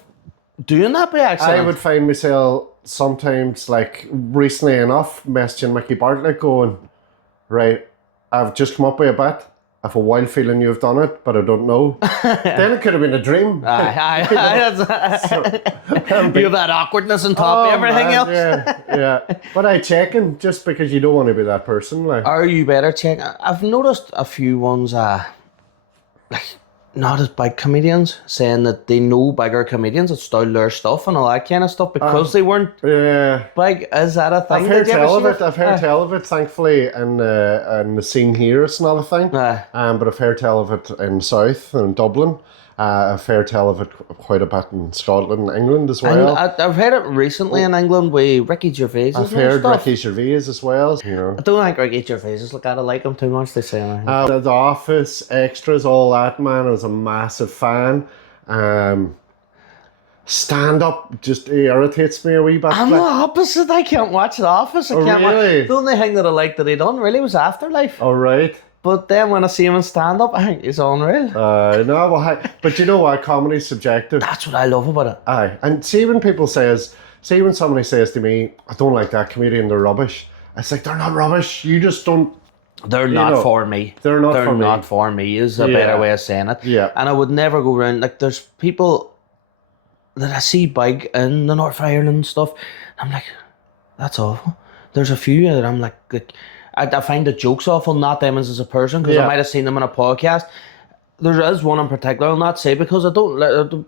doing that by accident? I would find myself sometimes, like, recently enough, messaging Mickey Bartlett going, right, I've just come up with a bit. I have a wild feeling you've done it, but I don't know. Then it could have been a dream. You have that awkwardness on top of everything else. Yeah. But I checking just because you don't want to be that person. Like. Are you better checking? I've noticed a few ones, like, not as big comedians, saying that they know bigger comedians that stole their stuff and all that kind of stuff because they weren't big. Is that a thing? I've heard tell of it, thankfully, and the scene here it's not a thing. But I've heard tell of it in South, in Dublin. I've heard tell of it quite a bit in Scotland and England as well. I've heard it recently in England with Ricky Gervais. I've heard Ricky Gervais as well. You know. I don't think Ricky Gervais is I like him too much, they say. The Office, Extras, all that, man. I was a massive fan. Stand-up just irritates me a wee bit. I'm the opposite. I can't watch The Office. I can't really? The only thing that I liked that he done really was Afterlife. Oh, right. But then when I see him in stand-up, I think he's unreal. No, well, but you know what? Comedy's subjective. That's what I love about it. Aye, and see when when somebody says to me, I don't like that comedian, they're rubbish. It's like, they're not rubbish. You just don't. They're not for me. They're not for me is a better way of saying it. Yeah. And I would never go around, like, there's people that I see big in the North of Ireland and stuff. I'm like, that's awful. There's a few that I'm like I find the jokes awful, not them as a person, because I might have seen them in a podcast. There is one in particular, I'll not say because I don't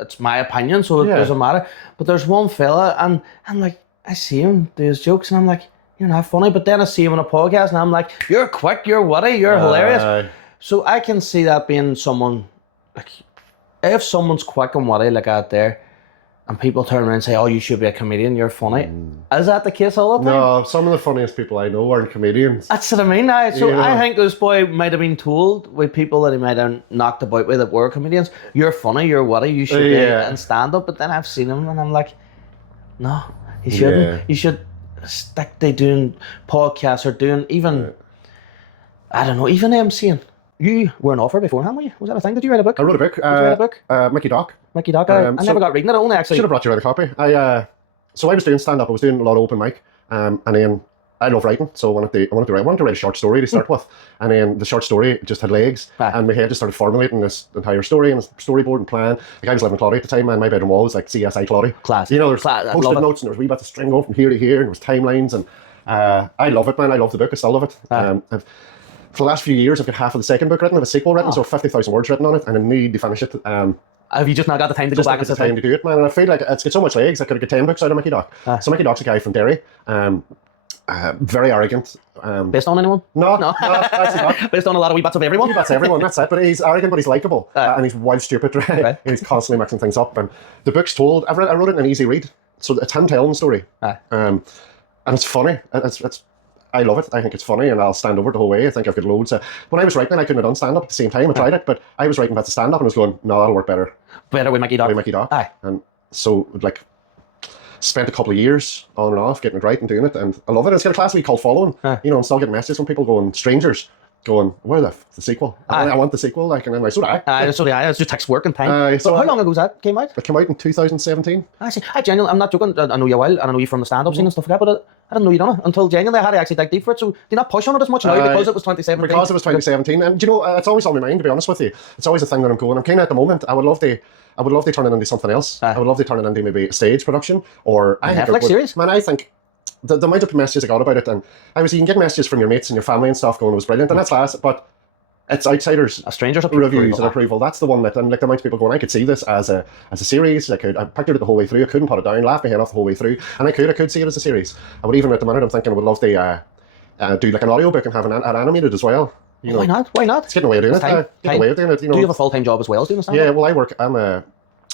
it's my opinion, so it doesn't matter. But there's one fella, and I'm like, I see him do his jokes, and I'm like, you're not funny. But then I see him in a podcast, and I'm like, you're quick, you're witty, you're hilarious. So I can see that being someone, like, if someone's quick and witty like out there, and people turn around and say, oh, you should be a comedian, you're funny. Is that the case all the time? No, some of the funniest people I know aren't comedians. That's what I mean. I think this boy might have been told with people that he might have knocked about with that were comedians, you're funny, you're witty, you should be in stand-up. But then I've seen him and I'm like, no, you shouldn't. Yeah. You should stick to doing podcasts or doing even, I don't know, even MCing. You were an author beforehand, were you? Was that a thing? Did you write a book? I wrote a book. Did you write a book? Mickey Doc. Mickey Doc. I never got reading it. I only actually... Should have brought you around a copy. So I was doing stand-up. I was doing a lot of open mic. And then I love writing, so I wanted to write a short story to start with. And then the short story just had legs. And my head just started formulating this entire story and a storyboard and plan. Like, I was living in Claudia at the time, and my bedroom wall was like CSI Claudia. Class. You know, there's post-it notes, and there was wee bits of string going from here to here, and there was timelines. And I love it, man. I love the book. I still love it. For the last few years, I've got half of the second book written. I have a sequel written, so 50,000 words written on it, and I need to finish it. Have you just not got the time to go back and sit down to do it, man? And I feel like it's got so much legs. I could get 10 books out of Mickey Doc. So Mickey Doc's a guy from Derry, very arrogant. Based on anyone? No, actually not. Based on a lot of wee bits of everyone? Wee bits of everyone, that's it. But he's arrogant, but he's likeable. And he's wild stupid, right? And he's constantly mixing things up. And the book's told, I wrote it in an easy read. So it's him telling the story. And it's funny. I love it. I think it's funny, and I'll stand over it the whole way. I think I've got loads. When I was writing, I couldn't have done stand-up at the same time. I tried it, but I was writing about the stand-up, and I was going, no, that'll work better. Better with Mickey Doc. With Mickey Doc. And so, like, spent a couple of years on and off getting it right and doing it, and I love it. It's got a class we call following. You know, I'm still getting messages from people going, strangers, going, where the sequel? I want the sequel, like, and then like, so do I. It just takes work and time. So how long ago was that came out? It came out in 2017. Actually, I'm not joking. I know you well, and I know you from the stand-up scene and stuff like that, but I didn't know you done it until genuinely I had to actually dig deep for it. So do you not push on it as much now because it was 2017? Because it was 2017, and you know, it's always on my mind, to be honest with you. It's always a thing that I'm kind of at the moment. I would love to turn it into something else. I would love to turn it into maybe a stage production or a Netflix series. Man, I think the amount of messages I got about it, and you can get messages from your mates and your family and stuff going, it was brilliant, and that's class, but it's outsiders, a stranger's reviews and approval. That's the one that, and like the amount of people going, I could see this as a series. I picked it the whole way through. I couldn't put it down, laughed my head off the whole way through, and I could see it as a series. I would even at the minute I'm thinking I would love to do like an audiobook and have it animated as well. You know, why not? It's getting away doing it. Getting away doing it. You know, do you have a full-time job as well as doing this? Yeah, well, I'm a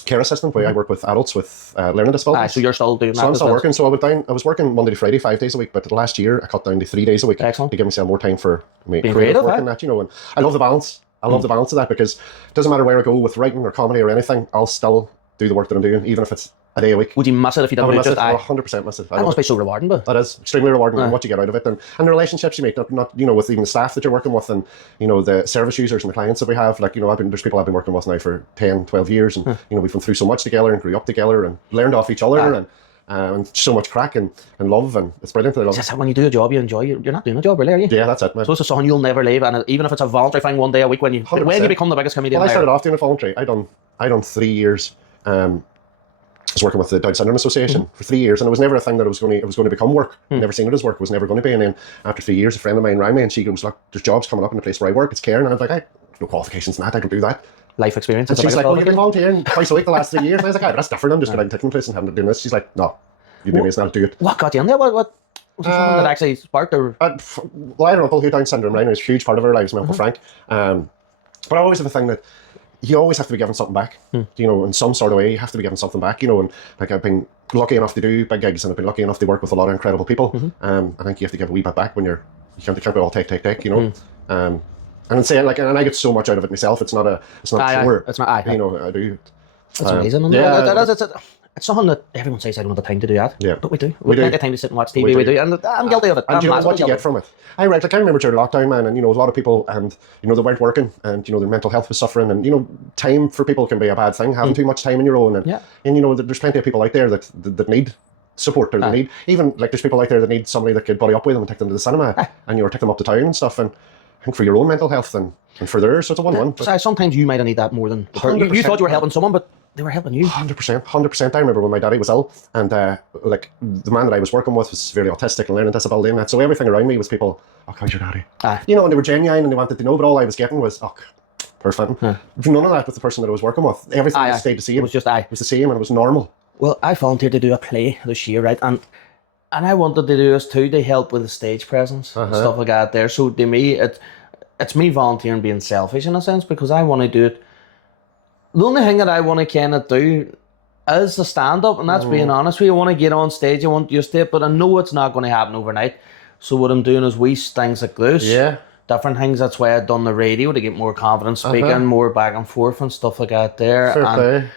care assistant where I work with adults with learning disabilities. So you're still doing that? So I'm still working. So I was working Monday to Friday, 5 days a week, but last year I cut down to 3 days a week. Excellent. To give myself more time for being creative work and that, you know. And I love the balance. I love the balance of that, because it doesn't matter where I go with writing or comedy or anything, I'll still do the work that I'm doing, even if it's a day a week. Would you miss it if you didn't do it? I would 100% miss it. That must be so rewarding, but that is extremely rewarding, and what you get out of it, and the relationships you make, not you know, with even the staff that you're working with, and you know, the service users and the clients that we have. Like, you know, there's people I've been working with now for 10, 12 years, and you know, we've went through so much together and grew up together and learned off each other, and so much crack and love, and it's brilliant. I love it. When you do a job you enjoy, you're not doing a job, really, are you? Yeah, that's it, man. So it's something you'll never leave, and even if it's a voluntary thing one day a week when you become the biggest comedian. Well, I started off doing it voluntary. I done 3 years. I was working with the Down Syndrome Association for 3 years, and it was never a thing that it was going to become work. Never seen it as work. It was never going to be. And then after 3 years, a friend of mine rang me, and she goes, "Look, there's jobs coming up in the place where I work. It's caring." And I was like, "I have no qualifications in that. I don't do that." Life experience. And she's like, "Well, you've been volunteering twice a week the last 3 years." And I was like, "But that's different. I'm just going to take the place and having to do this." She's like, "No, you'd be amazing. I'll do it." What got you in there? What was it something that actually sparked? Or well, I don't know. People who Down syndrome, right? It was a huge part of our lives. My Uncle Frank. But I always have a thing that you always have to be given something back. You know, in some sort of way, you have to be given something back. You know, and like I've been lucky enough to do big gigs, and I've been lucky enough to work with a lot of incredible people. I think you have to give a wee bit back when you can't be all take. You know. And I'm saying, like, and I get so much out of it myself. It's not chore. It's not. You know, I do. It's amazing. it's something that everyone says I don't have the time to do that. Yeah. But we do. We have plenty of time to sit and watch TV, we do. And I'm guilty of it. And you know what you get from it? I remember during lockdown, man, and, you know, a lot of people, and, you know, they weren't working, and, you know, their mental health was suffering, and, you know, time for people can be a bad thing, having too much time on your own, and, you know, there's plenty of people out there that need support, or they need, even, like, there's people out there that need somebody that could buddy up with them and take them to the cinema, and, you know, take them up to town and stuff, and I think for your own mental health and for theirs, so it's a 1-1. Sometimes you might have need that more than you thought you were helping someone, but they were helping you. 100%. I remember when my daddy was ill, and like the man that I was working with was severely autistic and learning disability and that. So everything around me was people, "Oh, how's your daddy?" You know, and they were genuine and they wanted to know. But all I was getting was, "Oh, poor Fintan." None of that with the person that I was working with. Everything stayed the same. It was just It was the same, and it was normal. Well, I volunteered to do a play this year, right? And I wanted to do this too, to help with the stage presence and stuff like that there. So to me, it's me volunteering being selfish in a sense, because I want to do it. The only thing that I want to kind of do is the stand-up, and that's being honest with you. I want to get on stage, I want used to it, but I know it's not going to happen overnight. So what I'm doing is wee things like this. Different things. That's why I've done the radio, to get more confidence speaking, more back and forth and stuff like that there. Fair play.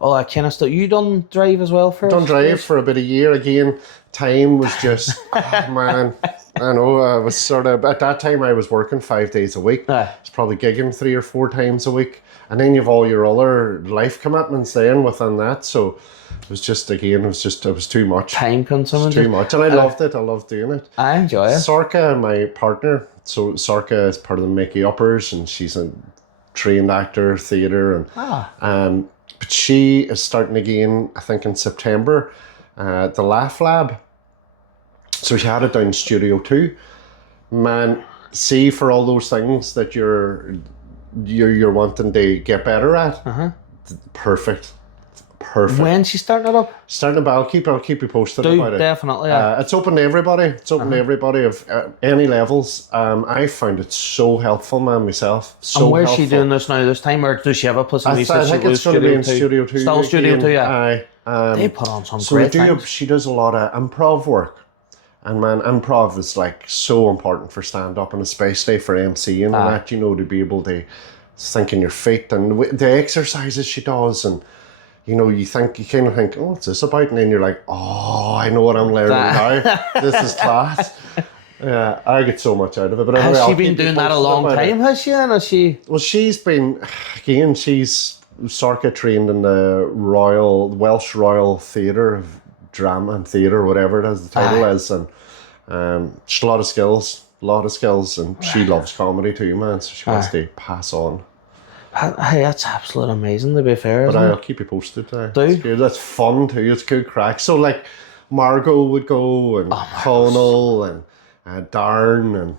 All that kind of stuff. You done Drive as well for Done Drive for about a year. Again, time was just, oh man, I know, I was sort of, at that time I was working 5 days a week. I was probably gigging 3 or 4 times a week. And then you've all your other life commitments then within that. So it was just, again, it was too much. Time consuming. Too much. And I loved it. I loved doing it. I enjoy it. Sorka, my partner, so Sorka is part of the Mickey Uppers, and she's a trained actor, theatre, and but she is starting again, I think in September, the Laugh Lab. So she had it down in Studio 2. Man, see, for all those things that you're wanting to get better at, perfect. When she's starting it up? Starting about, I'll keep you posted about it. Definitely. It's open to everybody. It's open to everybody of any levels. I found it so helpful, man, myself. So and where's helpful. she doing this now? This time, or does she have a place in I think it's going to be in Studio 2. Still Studio 2, yeah. They put on some great things. She does a lot of improv work. And man, improv is like so important for stand-up, and especially for MCing and that, you know, to be able to think on your feet, and the exercises she does, and you know, you kind of think, oh, what's this about? And then you're like, oh, I know what I'm learning now. This is class. Yeah, I get so much out of it. But anyway, has she been doing that a long time, has she? And has she? Well, she's been, again, she's Sorka trained in the Welsh Royal Theatre of Drama and Theatre, whatever it is, the title is. And she's a lot of skills, and she loves comedy too, man. So she wants to pass on. Hey, that's absolutely amazing, to be fair. But I'll keep you posted. It's good. That's fun too. It's good crack. So like Margot would go, and Connell, and Darren, and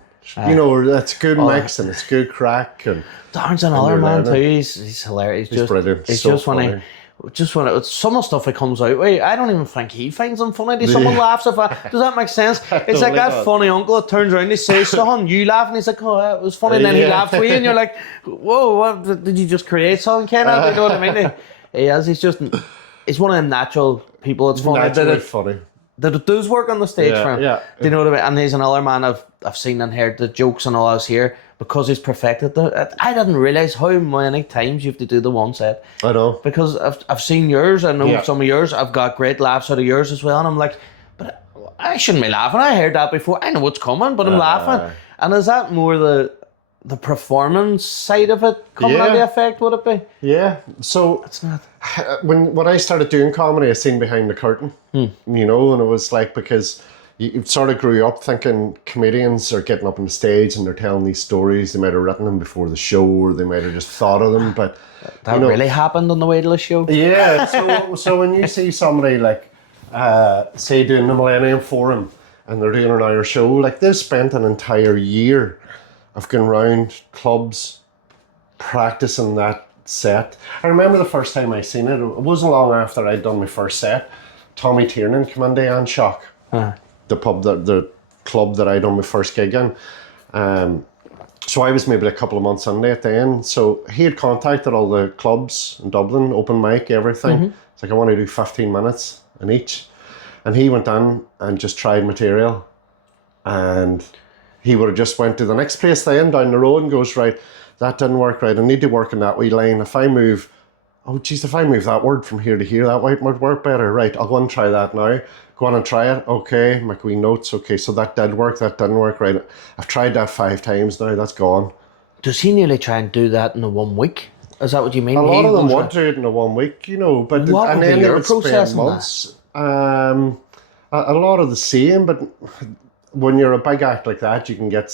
you know, that's good mix, and it's good crack. And Darren's another man too. He's hilarious. He's brilliant. He's so just funny. When it's some of the stuff that comes out with, I don't even think he finds them funny. Someone laughs does that make sense? It's like that funny uncle that turns around and he says, "Son, you laugh," and he's like, "Oh, it was funny," and then he laughs with you, and you're like, "Whoa, what did you just create something, Ken?" You know what I mean? He's one of them natural people. It's funny. That it does work on the stage for him. Do you know what I mean? And he's another man I've seen and heard the jokes and all else here, because he's perfected it. I didn't realise how many times you have to do the one set. I know. Because I've seen yours, I know some of yours, I've got great laughs out of yours as well, and I'm like, but I shouldn't be laughing. I heard that before. I know what's coming, but I'm laughing. And is that more the performance side of it coming into effect, would it be? Yeah. So it's not. When I started doing comedy, I seen behind the curtain, you know, and it was like, because you sort of grew up thinking comedians are getting up on the stage and they're telling these stories. They might have written them before the show, or they might have just thought of them, but that really happened on the way to the show. Yeah. So when you see somebody like, say, doing the Millennium Forum, and they're doing an hour show, like they've spent an entire year of going around clubs practicing that set. I remember the first time I seen it. It wasn't long after I'd done my first set. Tommy Tiernan came into Ann Shock, the club that I done my first gig in. So I was maybe a couple of months in at the end. So he had contacted all the clubs in Dublin, open mic, everything. It's like, I want to do 15 minutes in each. And he went in and just tried material. And he would have just went to the next place then down the road and goes, right, that didn't work, right, I need to work in that wee line. If I move oh, geez, if I move that word from here to here, that might work better. Right, I'll go and try that now. Go on and try it. Okay, my wee notes. Okay, so that did work, that didn't work. Right, I've tried that 5 times now, that's gone. Does he nearly try and do that in a 1 week? Is that what you mean? A lot of them would do it in a 1 week, you know. But what and would then be they your would process spend on months. A lot of the same, but when you're a big act like that, you can get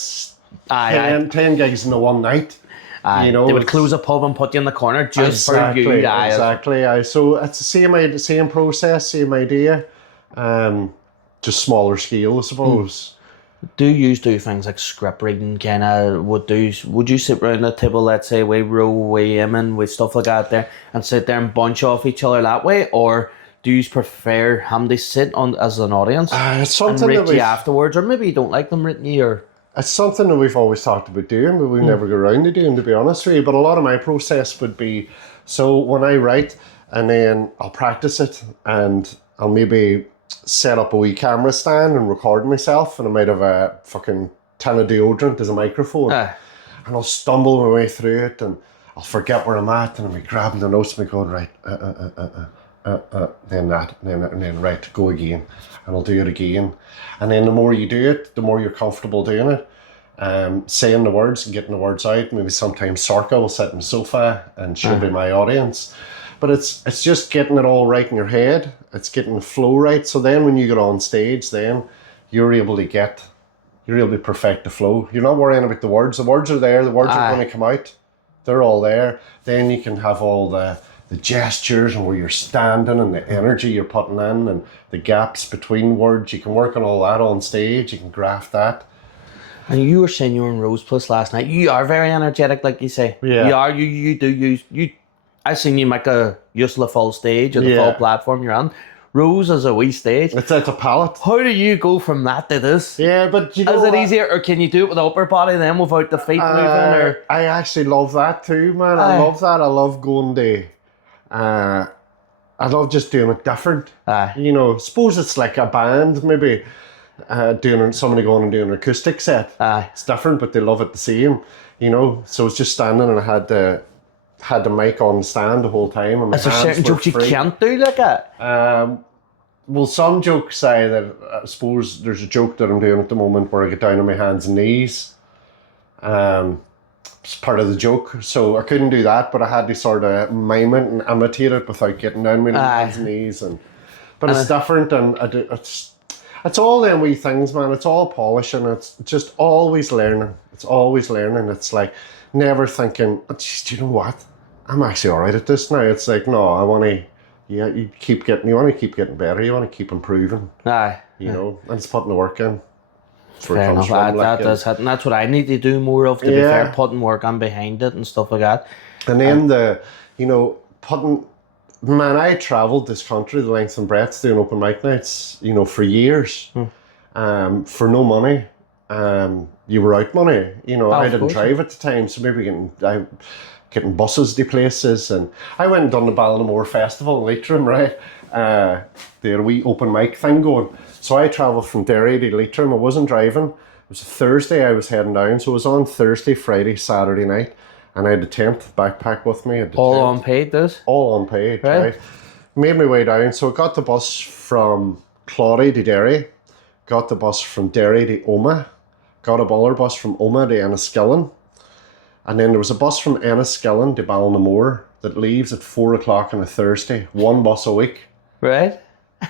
10 gigs in a one night. You know, they would close a pub and put you in the corner just for you. Exactly. So it's the same process, same idea, just smaller scale, I suppose. Do you do things like script reading? Kind of would you sit around the table, let's say we row, we aiming, with stuff like that there, and sit there and bunch off each other that way, or do you prefer having to sit on as an audience it's something and that rate you afterwards, or maybe you don't like them written you, or it's something that we've always talked about doing, but we never go around to doing, to be honest with you. But a lot of my process would be, so when I write, and then I'll practice it, and I'll maybe set up a wee camera stand and record myself, and I might have a fucking tin of deodorant as a microphone, and I'll stumble my way through it, and I'll forget where I'm at, and I'll be grabbing the notes and be going, right, then that, and then right, go again, and I'll do it again. And then the more you do it, the more you're comfortable doing it. Saying the words and getting the words out. Maybe sometimes Sorka will sit on the sofa and she'll be my audience. But it's just getting it all right in your head. It's getting the flow right. So then when you get on stage, then you're able to perfect the flow. You're not worrying about the words. The words are there. The words are going to come out. They're all there. Then you can have all the gestures and where you're standing and the energy you're putting in and the gaps between words. You can work on all that on stage. You can graft that. And you were saying you were in Rose Plus last night. You are very energetic, like you say. Yeah. You are. You do use you. I seen you make a use the full stage or the full platform you're on. Rose is a wee stage. It's a palette. How do you go from that to this? Yeah, but you know, is it easier, or can you do it with the upper body then without the feet moving? Or I actually love that too, man. I love that. I love going to. I love just doing it different. You know, suppose it's like a band, maybe somebody going and doing an acoustic set. It's different, but they love it the same. You know, so it's just standing, and I had the mic on the stand the whole time. And is there certain jokes you can't do like that? Well, some jokes say that. I suppose there's a joke that I'm doing at the moment where I get down on my hands and knees. It's part of the joke, so I couldn't do that, but I had to sort of mime it and imitate it without getting down on my hands and knees. But it's different, and it's all them wee things, man. It's all polishing. It's just always learning. It's always learning. It's like never thinking, oh, geez, do you know what? I'm actually all right at this now. It's like, no, I want to. Yeah, you want to keep getting better. You want to keep improving. You know, and it's putting the work in. Fair enough. That does hit, and that's what I need to do more of, to be fair, putting work on behind it and stuff like that. And then I travelled this country the length and breadth doing open mic nights, you know, for years, for no money. You were out money, you know. I didn't drive at the time, so maybe getting buses to places, and I went and done the Ballinamore Festival in Leitrim, right? They had a wee open mic thing going. So I travelled from Derry to Leitrim. I wasn't driving. It was a Thursday I was heading down. So it was on Thursday, Friday, Saturday night. And I had a tent backpack with me. All unpaid, this? All unpaid, right? Made my way down. So I got the bus from Claudy to Derry. Got the bus from Derry to Omagh. Got a baller bus from Omagh to Enniskillen. And then there was a bus from Enniskillen to Ballinamore that leaves at 4 o'clock on a Thursday. One bus a week. Right.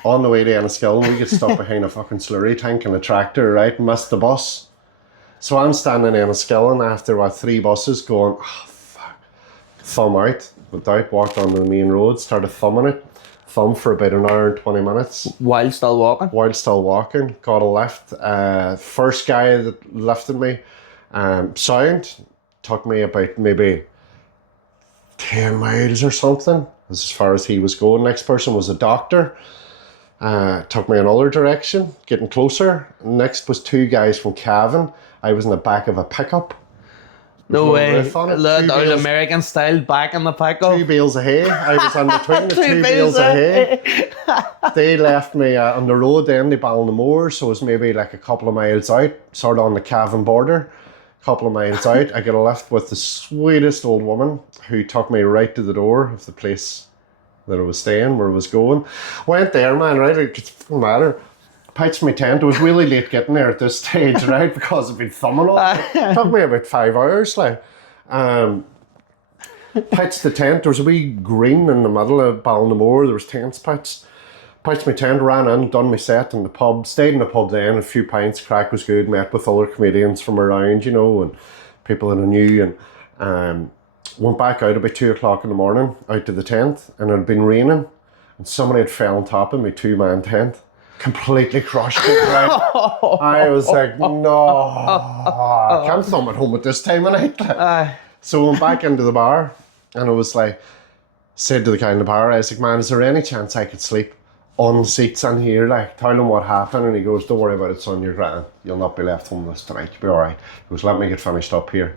On the way to Enniskillen, we get stuck behind a fucking slurry tank and a tractor, right? Missed the bus. So I'm standing in Enniskillen after 3 buses going, oh, fuck. Thumb out. Walked onto the main road, started thumbing it. Thumb for about an hour and 20 minutes. While still walking? While still walking. Got a lift. First guy that lifted me, sound, took me about maybe 10 miles or something, as far as he was going. Next person was a doctor. Took me another direction, getting closer. Next was 2 guys from Cavan. I was in the back of a pickup. No way. The American style back in the pickup. 2 bales of hay. I was in between the 2 bales of hay. They left me on the road then to Ballinamore, so it was maybe like a couple of miles out, sort of on the Cavan border. couple of miles out, I get a lift with the sweetest old woman who took me right to the door of the place that I was staying, where I was going. Went there, man, right? It doesn't matter. Pitched my tent. It was really late getting there at this stage, right? Because I'd been thumbing on it. It took me about 5 hours, like. Pitched the tent. There was a wee green in the middle of Ballinamore. There was tents pitched. Pitched my tent, ran in, done my set in the pub. Stayed in the pub then, a few pints. Crack was good. Met with other comedians from around, you know, and people that I knew. And went back out about 2 o'clock in the morning, out to the tent. And it had been raining. And somebody had fell on top of my 2-man tent. Completely crushed it, right? I was like, no, I can't thumb at home at this time of night. So I went back into the bar, and I was like, said to the guy in the bar, I was like, man, is there any chance I could sleep on the seats in here? Like, tell him what happened. And he goes, don't worry about it, son, you're grand. You'll not be left homeless tonight, you'll be all right. He goes, let me get finished up here.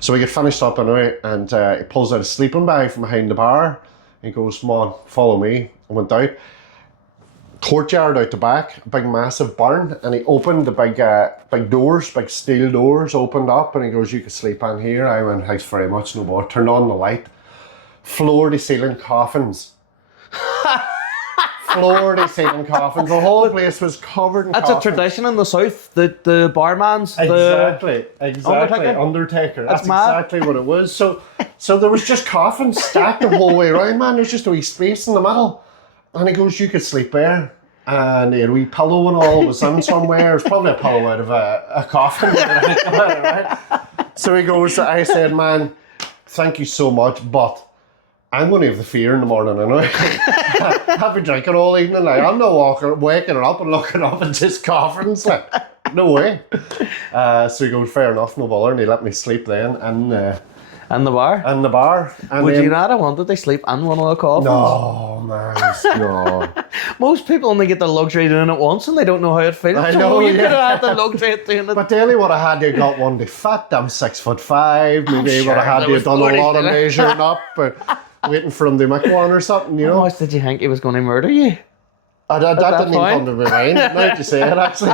So we get finished up anyway, and he pulls out a sleeping bag from behind the bar. He goes, come on, follow me. I went out. Courtyard out the back, a big massive barn, and he opened the big doors, big steel doors opened up, and he goes, you can sleep in here. I went, thanks very much, no more. Turned on the light. Floor to ceiling coffins. Floor to ceiling coffins. The whole place was covered in coffins. That's a tradition in the south, the barman's exactly Undertaker. That's exactly what it was. So there was just coffins stacked the whole way around, man. There's just a wee space in the middle. And he goes, you could sleep there. And he had a wee pillow and all was in somewhere. It's probably a pillow out of a coffin. Right? So he goes, I said, man, thank you so much, but I'm going to have the fear in the morning anyway. I've been drinking all evening. Like, I'm not waking up and looking up and just coffins. Like, no way. So he goes, fair enough, no bother. And he let me sleep then. In the bar? In the bar. And would you rather wanted to sleep in one of the coffins? No, man, no. Most people only get the luxury of doing it once and they don't know how it feels. I know, you could have had the luxury of doing it. But then he would have had to have got one to fit. I'm 6'5". Maybe he would have had to have done a lot of measuring up and waiting for him to make one or something, you know. How much did you think he was going to murder you? That didn't even come to my mind. Now that you say it, actually.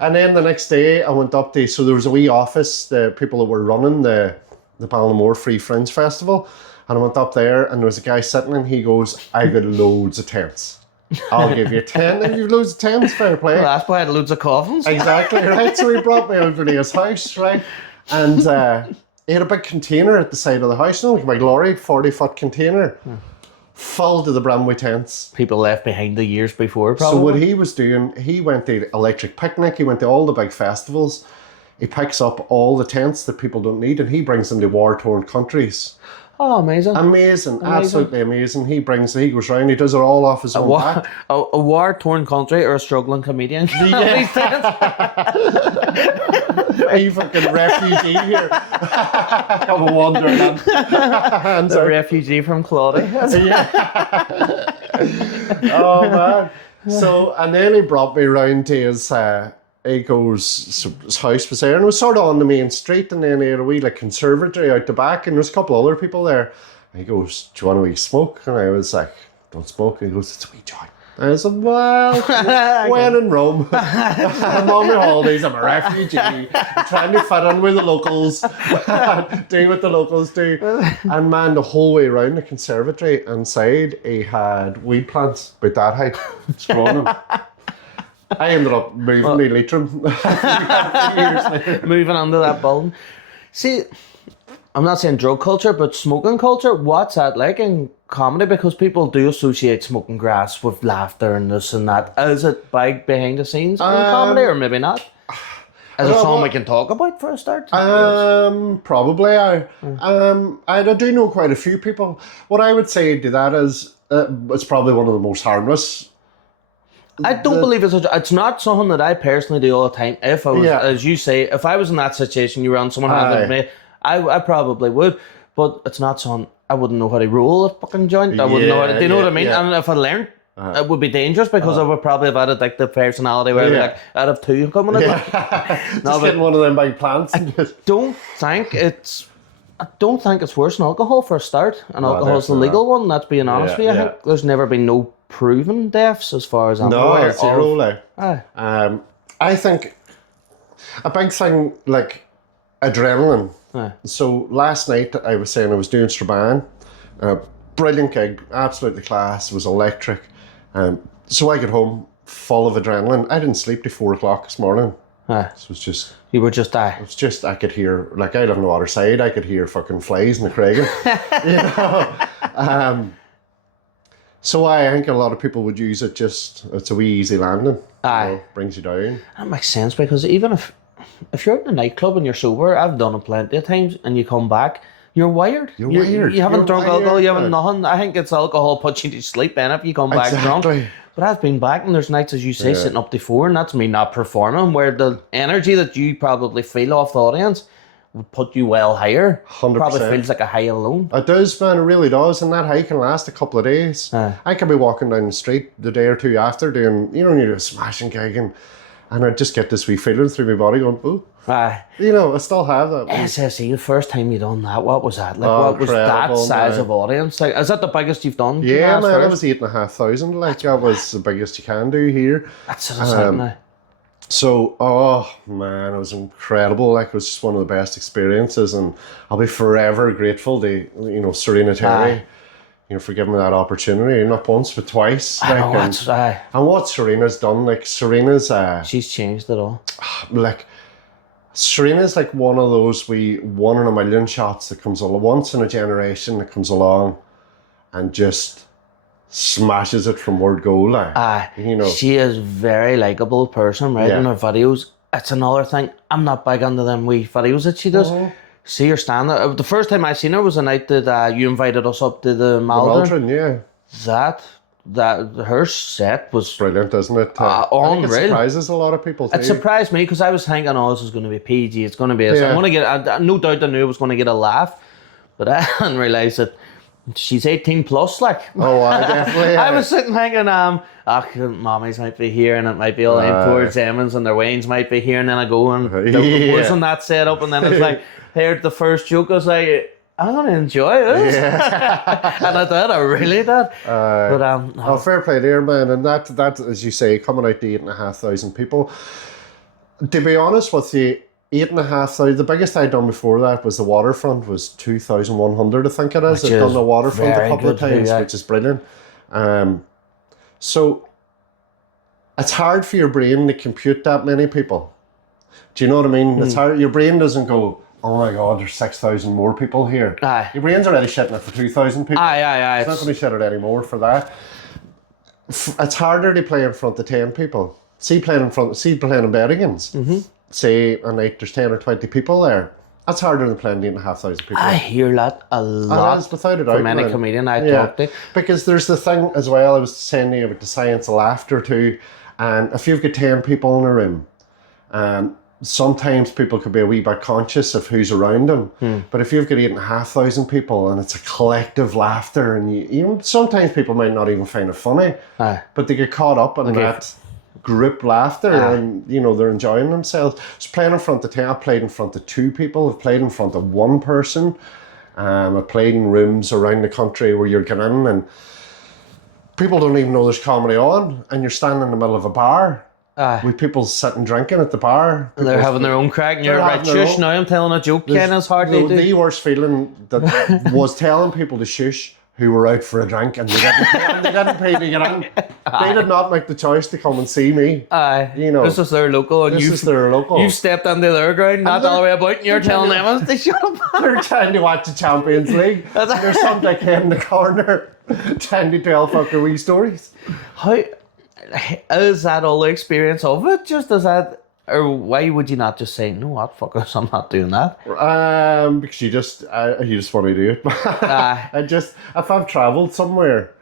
And then the next day, I went up to, so there was a wee office, the people that were running the Ballinamore Free Fringe Festival, and I went up there, and there was a guy sitting, and he goes, I got loads of tents. I'll give you 10, and you've loads of tents, fair play. Well, that's why I had loads of coffins. Exactly, right? So he brought me over to his house, right? And he had a big container at the side of the house, you know, like a big lorry, 40-foot container. Filled to the brim with tents. People left behind the years before, probably. So what he was doing, he went to Electric Picnic, he went to all the big festivals, he picks up all the tents that people don't need and he brings them to war-torn countries. Oh, amazing. Amazing, absolutely amazing. He goes round, he does it all off his own back. A war-torn country or a struggling comedian? Yeah. A fucking refugee here. Come on, Wonderland. A refugee from Claudia. Oh, man. So, and then he brought me round to his... his house was there and it was sort of on the main street, and then he had a wee like conservatory out the back and there's a couple other people there. And he goes, do you want a wee smoke? And I was like, don't smoke. And he goes, it's a wee joint. And I said, well, when in Rome, I'm on my holidays, I'm a refugee, I'm trying to fit in with the locals, do what the locals do. And man, the whole way around the conservatory inside, he had weed plants about that height, just growing them. I ended up moving to Leitrim years later. Moving under that building. See, I'm not saying drug culture, but smoking culture, what's that like in comedy? Because people do associate smoking grass with laughter and this and that. Is it big behind the scenes in comedy, or maybe not? Is it something we can talk about for a start? Probably. I do know quite a few people. What I would say to that is it's probably one of the most harmless. I don't believe it's not something that I personally do all the time. If I was, as you say, if I was in that situation, you were on someone handed me, I probably would. But it's not something, I wouldn't know how to roll a fucking joint. I wouldn't know how to, do you know what I mean? And if I learned, it would be dangerous because I would probably have had addictive personality where I'd be like, I'd have two coming in. Just getting one of them big plants. I don't think it's worse than alcohol for a start. And alcohol's the legal one, that's being honest with you. I think there's never been no proven deaths as far as I'm aware. No, zero. I think A big thing, like adrenaline. So last night I was saying I was doing Strabane. Brilliant gig, absolutely class, it was electric. So I got home full of adrenaline. I didn't sleep till 4 o'clock this morning. So it was just... You were just It was just, I could hear, like I live on the water side, I could hear fucking flies in the Craigan. So I think a lot of people would use it just, it's a wee easy landing. Brings you down. That makes sense, because even if you're in a nightclub and you're sober, I've done it plenty of times, and you come back, you're wired. You're wired. You haven't drunk alcohol, you haven't nothing. I think it's alcohol puts you to sleep in if you come back drunk. But I've been back, and there's nights, as you say, sitting up to 4, and that's me not performing, where the energy that you probably feel off the audience would put you well higher. 100%. Probably feels like a high alone. It does, man, it really does, and that high can last a couple of days. I could be walking down the street the day or two after doing, you do a smashing gig, and I'd just get this wee feeling through my body going, ooh. I still have that. SSE, the first time you done that, what was that? Like, what was that size of audience? Like, is that the biggest you've done? Yeah, man, it was 8,500. Like, that was the biggest you can do here. That's sort of something now. So, oh man, it was incredible. Like, it was just one of the best experiences, and I'll be forever grateful to, Serena Terry, for giving me that opportunity, not once but twice. And what Serena's done, like Serena's, she's changed it all. Like, Serena's like one of those one in a million shots that comes along, once in a generation that comes along, and just smashes it from word go. Like, she is a very likeable person, right? In her videos, it's another thing. I'm not big into them wee videos that she does. See her stand there. The first time I seen her was the night that you invited us up to the Maldron. That her set was brilliant, isn't it? Unreal. I think it surprises a lot of people too. It surprised me, because I was thinking, this is going to be PG. It's going to be. I'm going to get. No doubt, I knew I was going to get a laugh, but I didn't realize that she's 18 plus. Like, I definitely. I was sitting thinking, mommies might be here, and it might be all aimed towards Emmons, and their Waynes might be here, and then I go and wasn't that set up, and then it's like, heard the first joke, I was like, I'm going to enjoy this. And I did, I really did. But fair play there, man. And that, as you say, coming out to 8,500 people. To be honest with you, 8,500, the biggest I'd done before that was the Waterfront, was 2,100, I think it is. I've done the Waterfront a couple of times, which is brilliant. So it's hard for your brain to compute that many people. Do you know what I mean? It's hard. Your brain doesn't go, oh my God, there's 6,000 more people here. Your brain's already shitting it for 2,000 people. It's not going to shit it anymore for that. It's harder to play in front of 10 people. See playing in Berrigan's. Say a night there's 10 or 20 people there. That's harder than playing 8,500 people. I hear that a lot. That is, without a doubt, from any comedian I talk to. Because there's the thing as well, I was saying to you about the science of laughter too. And if you've got 10 people in a room, sometimes people could be a wee bit conscious of who's around them. But if you've got 8,500 people and it's a collective laughter, and you sometimes people might not even find it funny, but they get caught up in that group laughter, and they're enjoying themselves. So playing in front of 10, I've played in front of 2 people, I've played in front of 1 person, I've played in rooms around the country where you're getting in and people don't even know there's comedy on, and you're standing in the middle of a bar with people sitting drinking at the bar. And they're having their own crack, and you're right, shush, now I'm telling a joke, Ken, it's hard to do. The worst feeling that was telling people to shush who were out for a drink, and they didn't pay to get in. They did not make the choice to come and see me. This is their local, and you've stepped onto their ground, not all the way about, and you're telling them to shut up. They're trying to watch the Champions League. There's some dickhead in the corner trying to tell fucking wee stories. How is that all the experience of it? Just as that, or why would you not just say, no, what, fuck us, I'm not doing that? Because you just want to do it. If I've travelled somewhere,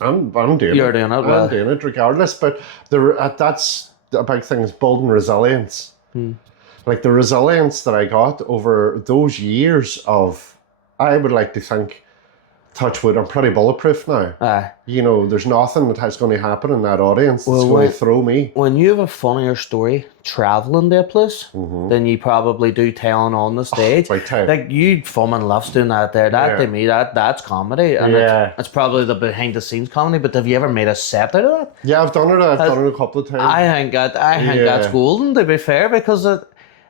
I'm doing it. You're doing it. I'm doing it regardless. But that's a big thing, is building resilience. Like the resilience that I got over those years of, I would like to think, touch wood, I'm pretty bulletproof now. There's nothing that's going to happen in that audience that's going to throw me. When you have a funnier story travelling to a place than you probably do telling on the stage, like you fucking loves doing that there. That to me, that's comedy, and it's probably the behind the scenes comedy. But have you ever made a set out of that? Yeah, I've done it. I've done it a couple of times. I think that's golden, to be fair, because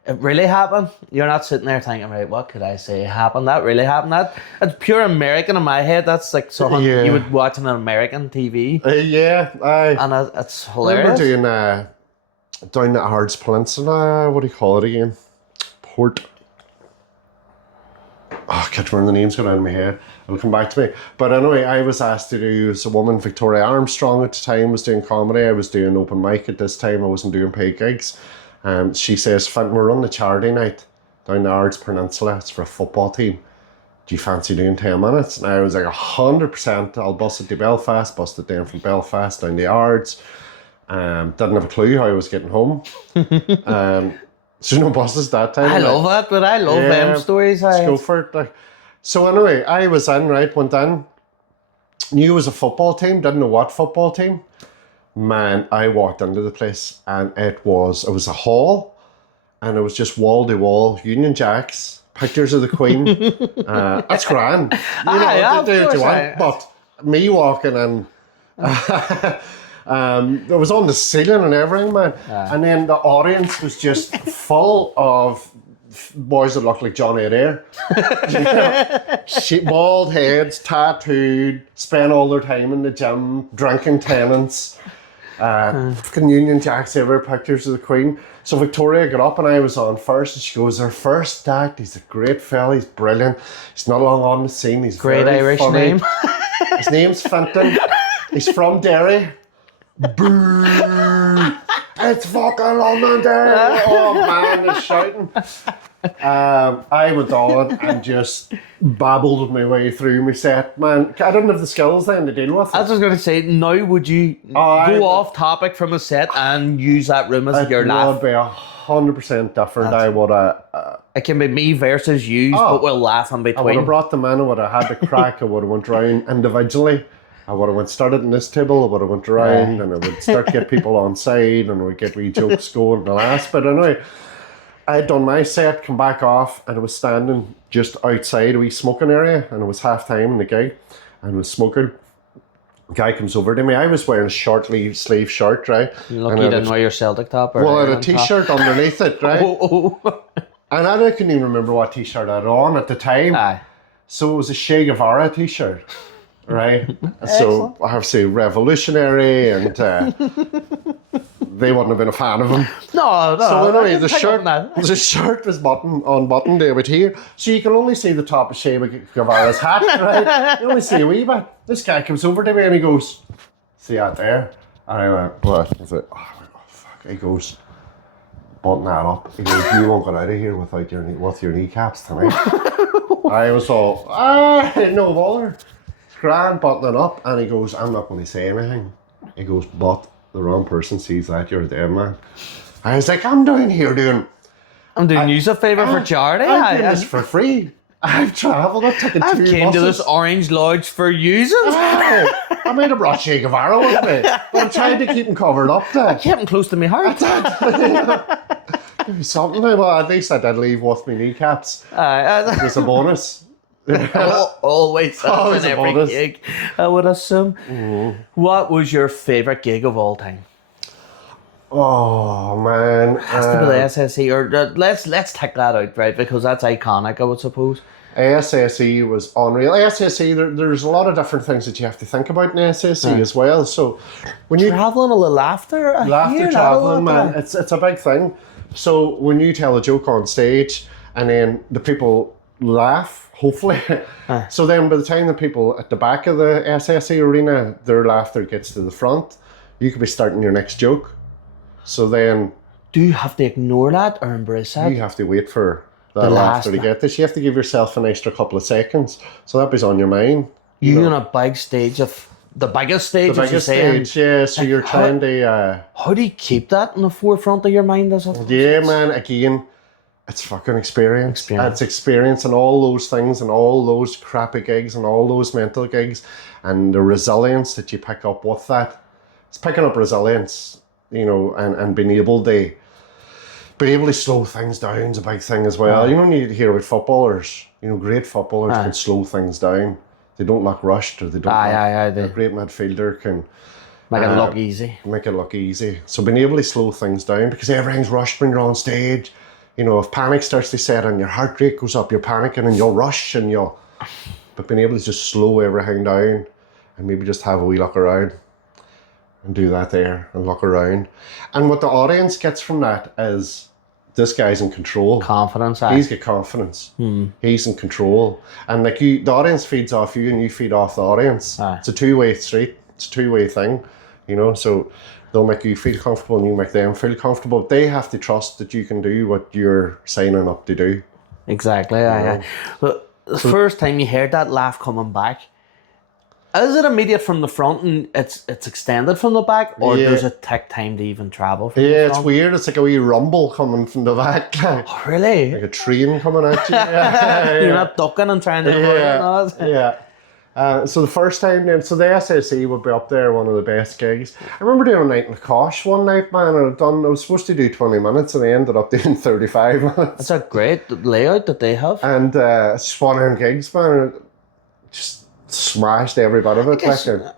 it really happened. You're not sitting there thinking, right, what could I say happened? That really happened. It's pure American in my head. That's like something you would watch on an American TV. And it's hilarious. I remember doing down the Ards Peninsula, what do you call it again? Port. I can't remember the names going out of my head. It'll come back to me. But anyway, I was asked to do, as a woman, Victoria Armstrong at the time was doing comedy. I was doing open mic at this time. I wasn't doing paid gigs. She says, Fintan, we're on the charity night down the Ards Peninsula. It's for a football team. Do you fancy doing 10 minutes? And I was like, 100%. I'll bus it to Belfast, bust it down from Belfast down the Ards. Didn't have a clue how I was getting home. So no buses that time. I love that, but I love them stories. Let's go for it. So anyway, I was in, right, went in. Knew it was a football team, didn't know what football team. Man, I walked into the place and it was a hall and it was just wall to wall Union Jacks, pictures of the Queen. That's grand. You know, do what you want. But me walking in, it was on the ceiling and everything, man. And then the audience was just full of boys that looked like Johnny Adair. Bald heads, tattooed, spent all their time in the gym, drinking tenants. Fucking Union Jacks everywhere, pictures of the Queen. So Victoria got up and I was on first and she goes, our first act, he's a great fella, he's brilliant. He's not long on the scene, he's great very Irish funny. name. His name's Fintan. He's from Derry. Boo! It's fucking London, Derry! Oh man, they're shouting. I went on and just babbled my way through my set. Man, I didn't have the skills then to deal with it. I was just going to say, now would you go off topic from a set and use that room as your laugh? It would be 100% different. I would have... it can be me versus you, but we'll laugh in between. I would have brought them in, I would have had the crack, I would have went round individually. I would have started in this table, I would have went around and I would start to get people on side and we'd get wee jokes going in the last bit. Anyway, I had done my set, come back off, and I was standing just outside a wee smoking area, and it was half time in the gig, and I was smoking. A guy comes over to me. I was wearing a short sleeve shirt, right? Lucky you didn't wear your Celtic top. Or I had a t-shirt underneath it, right? And I couldn't even remember what t-shirt I had on at the time. So it was a Che Guevara t-shirt. Right, so I have to say revolutionary, and they wouldn't have been a fan of him. No. So anyway, the shirt was unbuttoned over here, so you can only see the top of Che Guevara's hat. Right, you only see a wee bit. This guy comes over to me and he goes, "See that there?" And I went, "What?" I said, "Oh fuck." He goes, "Button that up." He goes, "You won't get out of here without your kneecaps tonight." I was all, no bother. Grand, buttoning up, and he goes, "I'm not going to say anything." He goes, "But the wrong person sees that, you're a dead man." I was like, I'm doing you a favour for charity. I'm doing this for free. I've travelled, I've taken 2 buses. I've came to this Orange Lodge for using. I might have brought Che Guevara with me, but I'm trying to keep him covered up there. I kept him close to my heart. Give me something. Well, at least I did leave with my kneecaps. It was a bonus. Always in every gig, I would assume. What was your favourite gig of all time? Oh man, it has to be the SSE, or let's take that out, right? Because that's iconic, I would suppose. SSE was unreal. SSE, there's a lot of different things that you have to think about in SSE as well. So when you travelling a little laughter traveling, man, it's a big thing. So when you tell a joke on stage and then the people laugh, hopefully. So then by the time the people at the back of the SSE Arena, their laughter gets to the front, you could be starting your next joke. So then... Do you have to ignore that or embrace that? You have to wait for that laughter to get this. You have to give yourself an extra couple of seconds. So that was on your mind. You're on a big stage of... The biggest stage, the biggest stage, yeah. So you're trying to... How do you keep that in the forefront of your mind? Yeah, man, again... It's fucking experience. It's experience and all those things and all those crappy gigs and all those mental gigs and the resilience that you pick up with that. It's picking up resilience, and being able to slow things down is a big thing as well. You don't need to hear about footballers. Great footballers can slow things down. They don't look rushed, or they don't. A great midfielder can make it look easy. Make it look easy. So being able to slow things down, because everything's rushed when you're on stage. you know, if panic starts to set and your heart rate goes up, you're panicking and you'll rush and but being able to just slow everything down and maybe just have a wee look around and do that there and look around. And what the audience gets from that is this guy's in control. Confidence. He's got confidence. He's in control. And like the audience feeds off you and you feed off the audience. It's a two-way street. It's a two-way thing, you know, so they'll make you feel comfortable and you make them feel comfortable. They have to trust that you can do what you're signing up to do. Exactly. But the first time you heard that laugh coming back, is it immediate from the front and it's extended from the back, or does it take time to even travel from the front? It's weird. It's like a wee rumble coming from the back. Oh, really? Like a train coming at you. You're not ducking and trying to avoid it. So the first time then, so the SSE would be up there, one of the best gigs. I remember doing a night in Kosh one night, man, and I was supposed to do 20 minutes and I ended up doing 35 minutes. That's a great layout that they have. And it's just one of them gigs, man, just smashed every bit of it.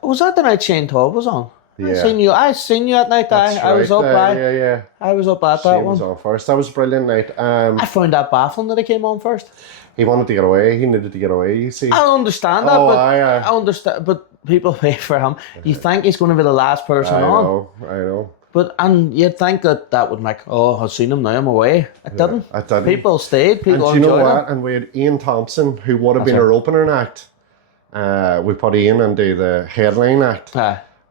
Was that the night Shane Todd was on? Yeah. I seen you at night. I was up I was up at that Shane was on first. That was a brilliant night. I found that baffling that he came on first. He wanted to get away. He needed to get away, you see. I understand that, I understand, but people pay for him. You think he's going to be the last person on. I know. And you'd think that would make, I've seen him now, I'm away. It didn't. It didn't. People stayed, people enjoyed it. And you know what? And we had Ian Thompson, who would have been our opening act. We put Ian into the headline act.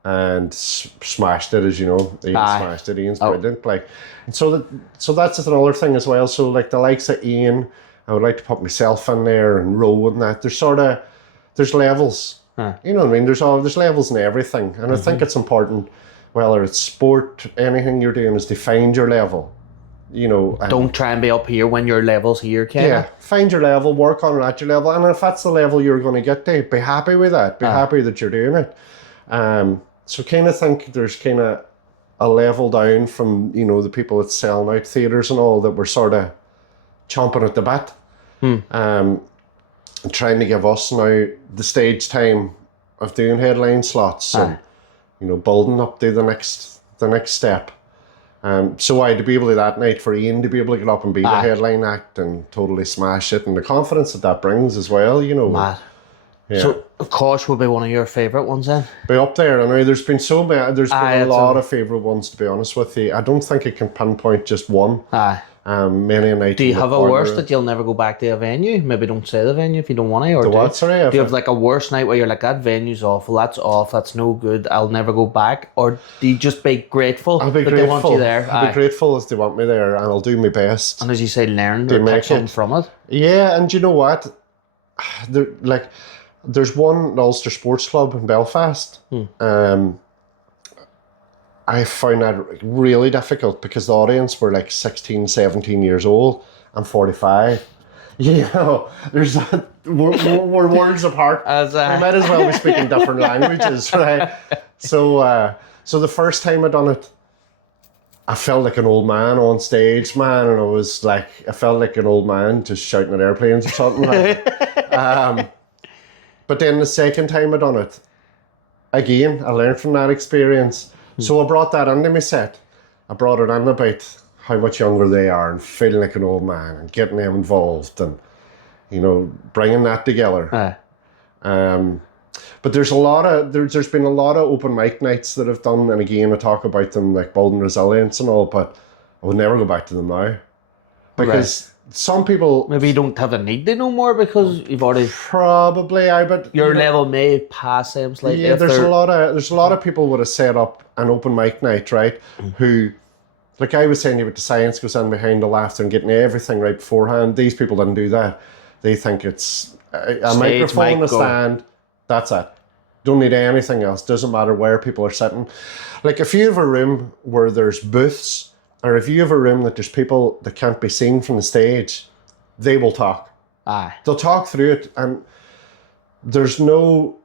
And smashed it, as you know. Ian smashed it. Ian's brilliant. Like, and so that's another thing as well. So like the likes of Ian, I would like to put myself in there and Row and that. There's levels. You know what I mean? There's levels in everything. And I think it's important, whether it's sport, anything you're doing, is to find your level. You know, don't try and be up here when your level's here, Ken. Yeah, find your level, work on it at your level, and if that's the level you're going to get to, be happy with that. Be happy that you're doing it. So kind of think there's kind of a level down from, you know, the people that's selling out theatres and all, that we're sort of chomping at the bit, and trying to give us now the stage time of doing headline slots and, you know, building up to the next step. So to be able to that night for Ian to be able to get up and be the headline act and totally smash it, and the confidence that brings as well, you know. Mad. Yeah. So Kosh would be one of your favourite ones then? Be up there. I know there's been so many. There's been a lot of favourite ones, to be honest with you. I don't think I can pinpoint just one. Many a night. Do you have a worst that you'll never go back to a venue? Maybe don't say the venue if you don't want to. Or do you have like a worst night where you're like, that venue's awful, that's off, that's no good, I'll never go back? Or do you just be grateful that they want you there? I'll be grateful if they want me there, and I'll do my best. And as you say, learn to take something from it. Yeah, and you know what? There's one, the Ulster Sports Club in Belfast. I found that really difficult because the audience were like 16, 17 years old. I'm 45. You know, we're worlds apart. We might as well be speaking different languages, right? So the first time I done it, I felt like an old man on stage, man, and I felt like an old man just shouting at airplanes or something. But then the second time I done it, again, I learned from that experience. So I brought that into my set. I brought it in about how much younger they are and feeling like an old man and getting them involved and, you know, bringing that together. But there's been a lot of open mic nights that I've done, and again I talk about them like building resilience and all, but I would never go back to them now. Because some people... Maybe you don't have the need to know more because you've already... Probably, but... Your level may pass them slightly. Yeah, there's a lot of people would have set up an open mic night, right? Who, like I was saying about the science goes in behind the laughter and getting everything right beforehand. These people didn't do that. They think it's a microphone, a stand, that's it. Don't need anything else. Doesn't matter where people are sitting. Like if you have a room where there's booths, or if you have a room that there's people that can't be seen from the stage, they will talk. They'll talk through it, and there's no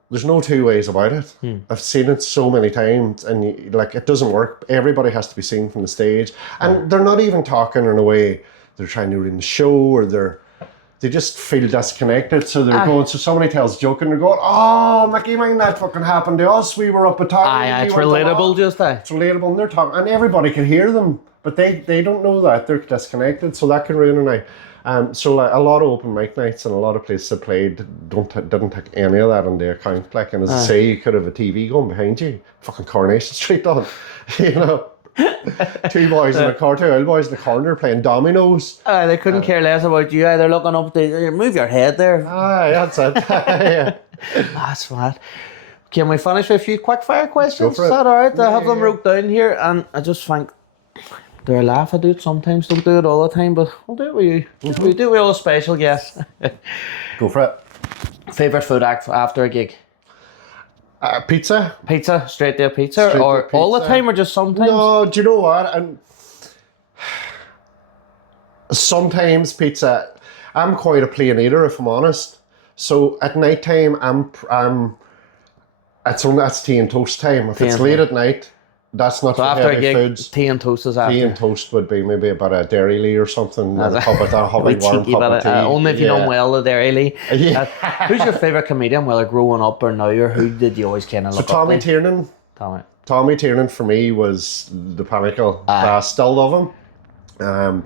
two ways about it. I've seen it so many times, and it doesn't work. Everybody has to be seen from the stage, and they're not even talking in a way they're trying to ruin the show, or they just feel disconnected. So they're going, so somebody tells a joke and they're going, oh, Mickey, mind that fucking happened to us. We were up at town. It's relatable, just that. It's relatable, and they're talking, and everybody can hear them, but they don't know that. They're disconnected, so that can ruin a night. So like, a lot of open mic nights and a lot of places I played didn't take any of that into account. Like, and as I say, you could have a TV going behind you, fucking Coronation Street on, you know. Two boys in a car, two old boys in the corner playing dominoes. They couldn't care less about you. They're looking up to move your head there. That's it. Yeah. That's mad. Can we finish with a few quick fire questions? Go for Is it. that alright? I have them wrote down here, and I just think they're a laugh. I do it sometimes, don't do it all the time, but I'll do it with you. We do it with all special guests. Go for it. Favourite food act after a gig? Pizza. Pizza, straight to pizza, or all the time, or just sometimes? No, do you know what? And sometimes pizza. I'm quite a plain eater, if I'm honest. So at night time, that's tea and toast time. If it's late at night, that's not so for after heavy a gig, foods. Tea and toast is after. Tea and toast would be maybe about a Dairy Lee or something. A cup of that, warm cup of tea. Only if you know well, the Dairy Lee. Yeah. Who's your favourite comedian, whether growing up or now, or who did you always kind of look up to? Tommy Tiernan. Tommy Tiernan for me was the pinnacle. I still love him.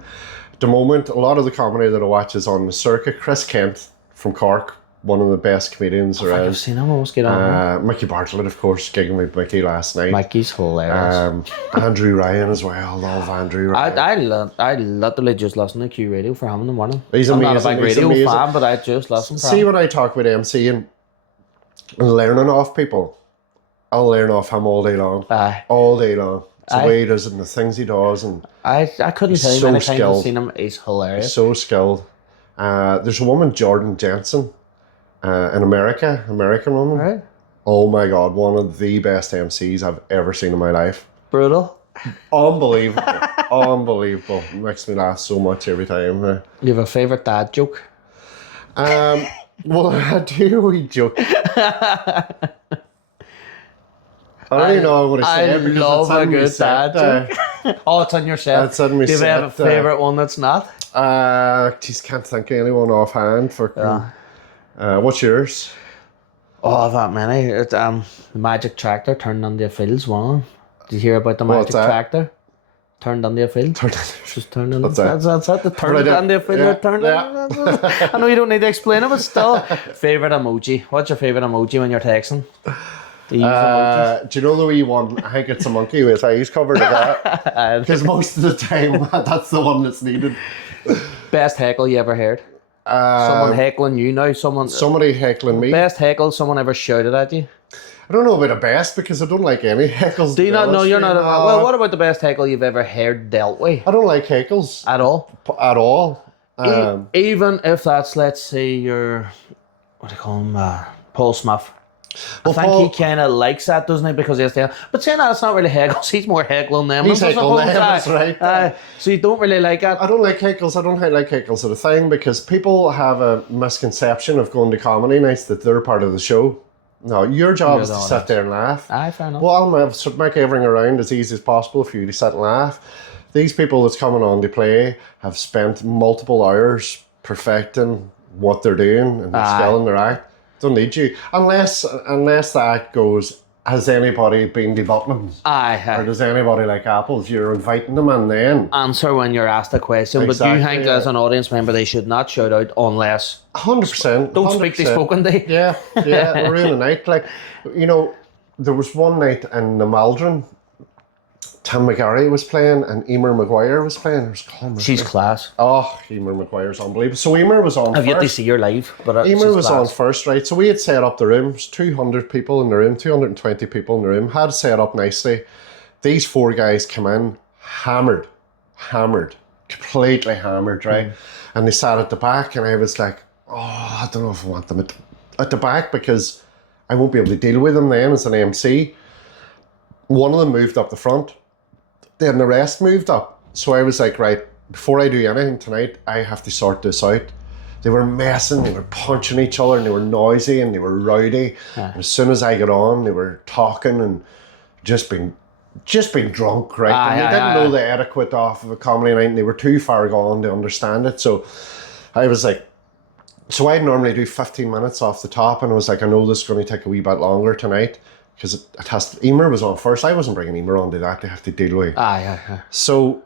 At the moment, a lot of the comedy that I watch is on the circuit. Chris Kent from Cork, one of the best comedians around. I've seen him. I must get on. Mickey Bartlett, of course, gigging with Mickey last night. Mickey's hilarious. Andrew Ryan as well. Love Andrew Ryan. I literally just listen to Q Radio for him in the morning. He's I'm amazing. not a big radio fan, but I just listen for him. See, when I talk with MCing and learning off people, I'll learn off him all day long. All day long. It's the way he does it and the things he does. And I couldn't tell you many times I've seen him. He's hilarious. He's so skilled. There's a woman, Jordan Jensen, in American woman. Right. Oh my God, one of the best MCs I've ever seen in my life. Brutal. Unbelievable. Unbelievable. Makes me laugh so much every time. You have a favourite dad joke? Well, I do a joke. I don't even know what to say. I love a good dad joke. Oh, it's on your set. It's on my Do you set. have a favourite one that's not? Just can't think of anyone offhand. What's yours? Oh, I've had many. It's, the magic tractor turned into a field's one of them. Did you hear about the magic tractor? Turned into a field. Just turned into that's it. The turned into a field. Turned I know you don't need to explain it, but still. Favourite emoji. What's your favourite emoji when you're texting? Do you know the wee one? I think it's a monkey with his eyes covered like that. Because most of the time, that's the one that's needed. Best heckle you ever heard? Someone heckling you now? Somebody heckling me? Best heckle someone ever shouted at you? I don't know about the best because I don't like any heckles. Do you not know? You're not. Well, what about the best heckle you've ever heard dealt with? I don't like heckles. At all? At all. Even if that's, let's say, your, what do you call him? Paul Smith. I think he kind of likes that, doesn't he? Because he's there. But saying that, it's not really heckles. He's more heckling them. He's heckling them, that's right. So you don't really like that? I don't like heckles. I don't like heckles at a thing because people have a misconception of going to comedy nights that they're part of the show. No, your job is to sit there and laugh. Fair enough. Well, I'll make everything around as easy as possible for you to sit and laugh. These people that's coming on to play have spent multiple hours perfecting what they're doing and their skill in their act. Don't need you. Unless the act goes, has anybody been to Butlins? Or does anybody like apples? You're inviting them and then answer when you're asked a question. Exactly, but you think as an audience member they should not shout out unless 100%. Don't speak to spoken to. Yeah, we're in a night. Like, you know, there was one night in the Maldron, Tim McGarry was playing and Emer Maguire was playing. She's class. Oh, Emer Maguire's unbelievable. So Emer was on I've first. yet to see her live. But Emer was on first, right? So we had set up the rooms, 200 people in the room, 220 people in the room, had it set up nicely. These four guys come in, hammered, completely hammered, right? And they sat at the back and I was like, oh, I don't know if I want them at the back because I won't be able to deal with them then as an MC. One of them moved up the front. Then the rest moved up. So I was like, right, before I do anything tonight, I have to sort this out. They were messing, they were punching each other and they were noisy and they were rowdy. And as soon as I got on, they were talking and just being drunk, right? And they didn't know the etiquette of a comedy night and they were too far gone to understand it. So I was like, So I'd normally do 15 minutes off the top, and I was like, I know this is going to take a wee bit longer tonight because it has to, Emer was on first. I wasn't bringing Emer on to that. They have to deal with. So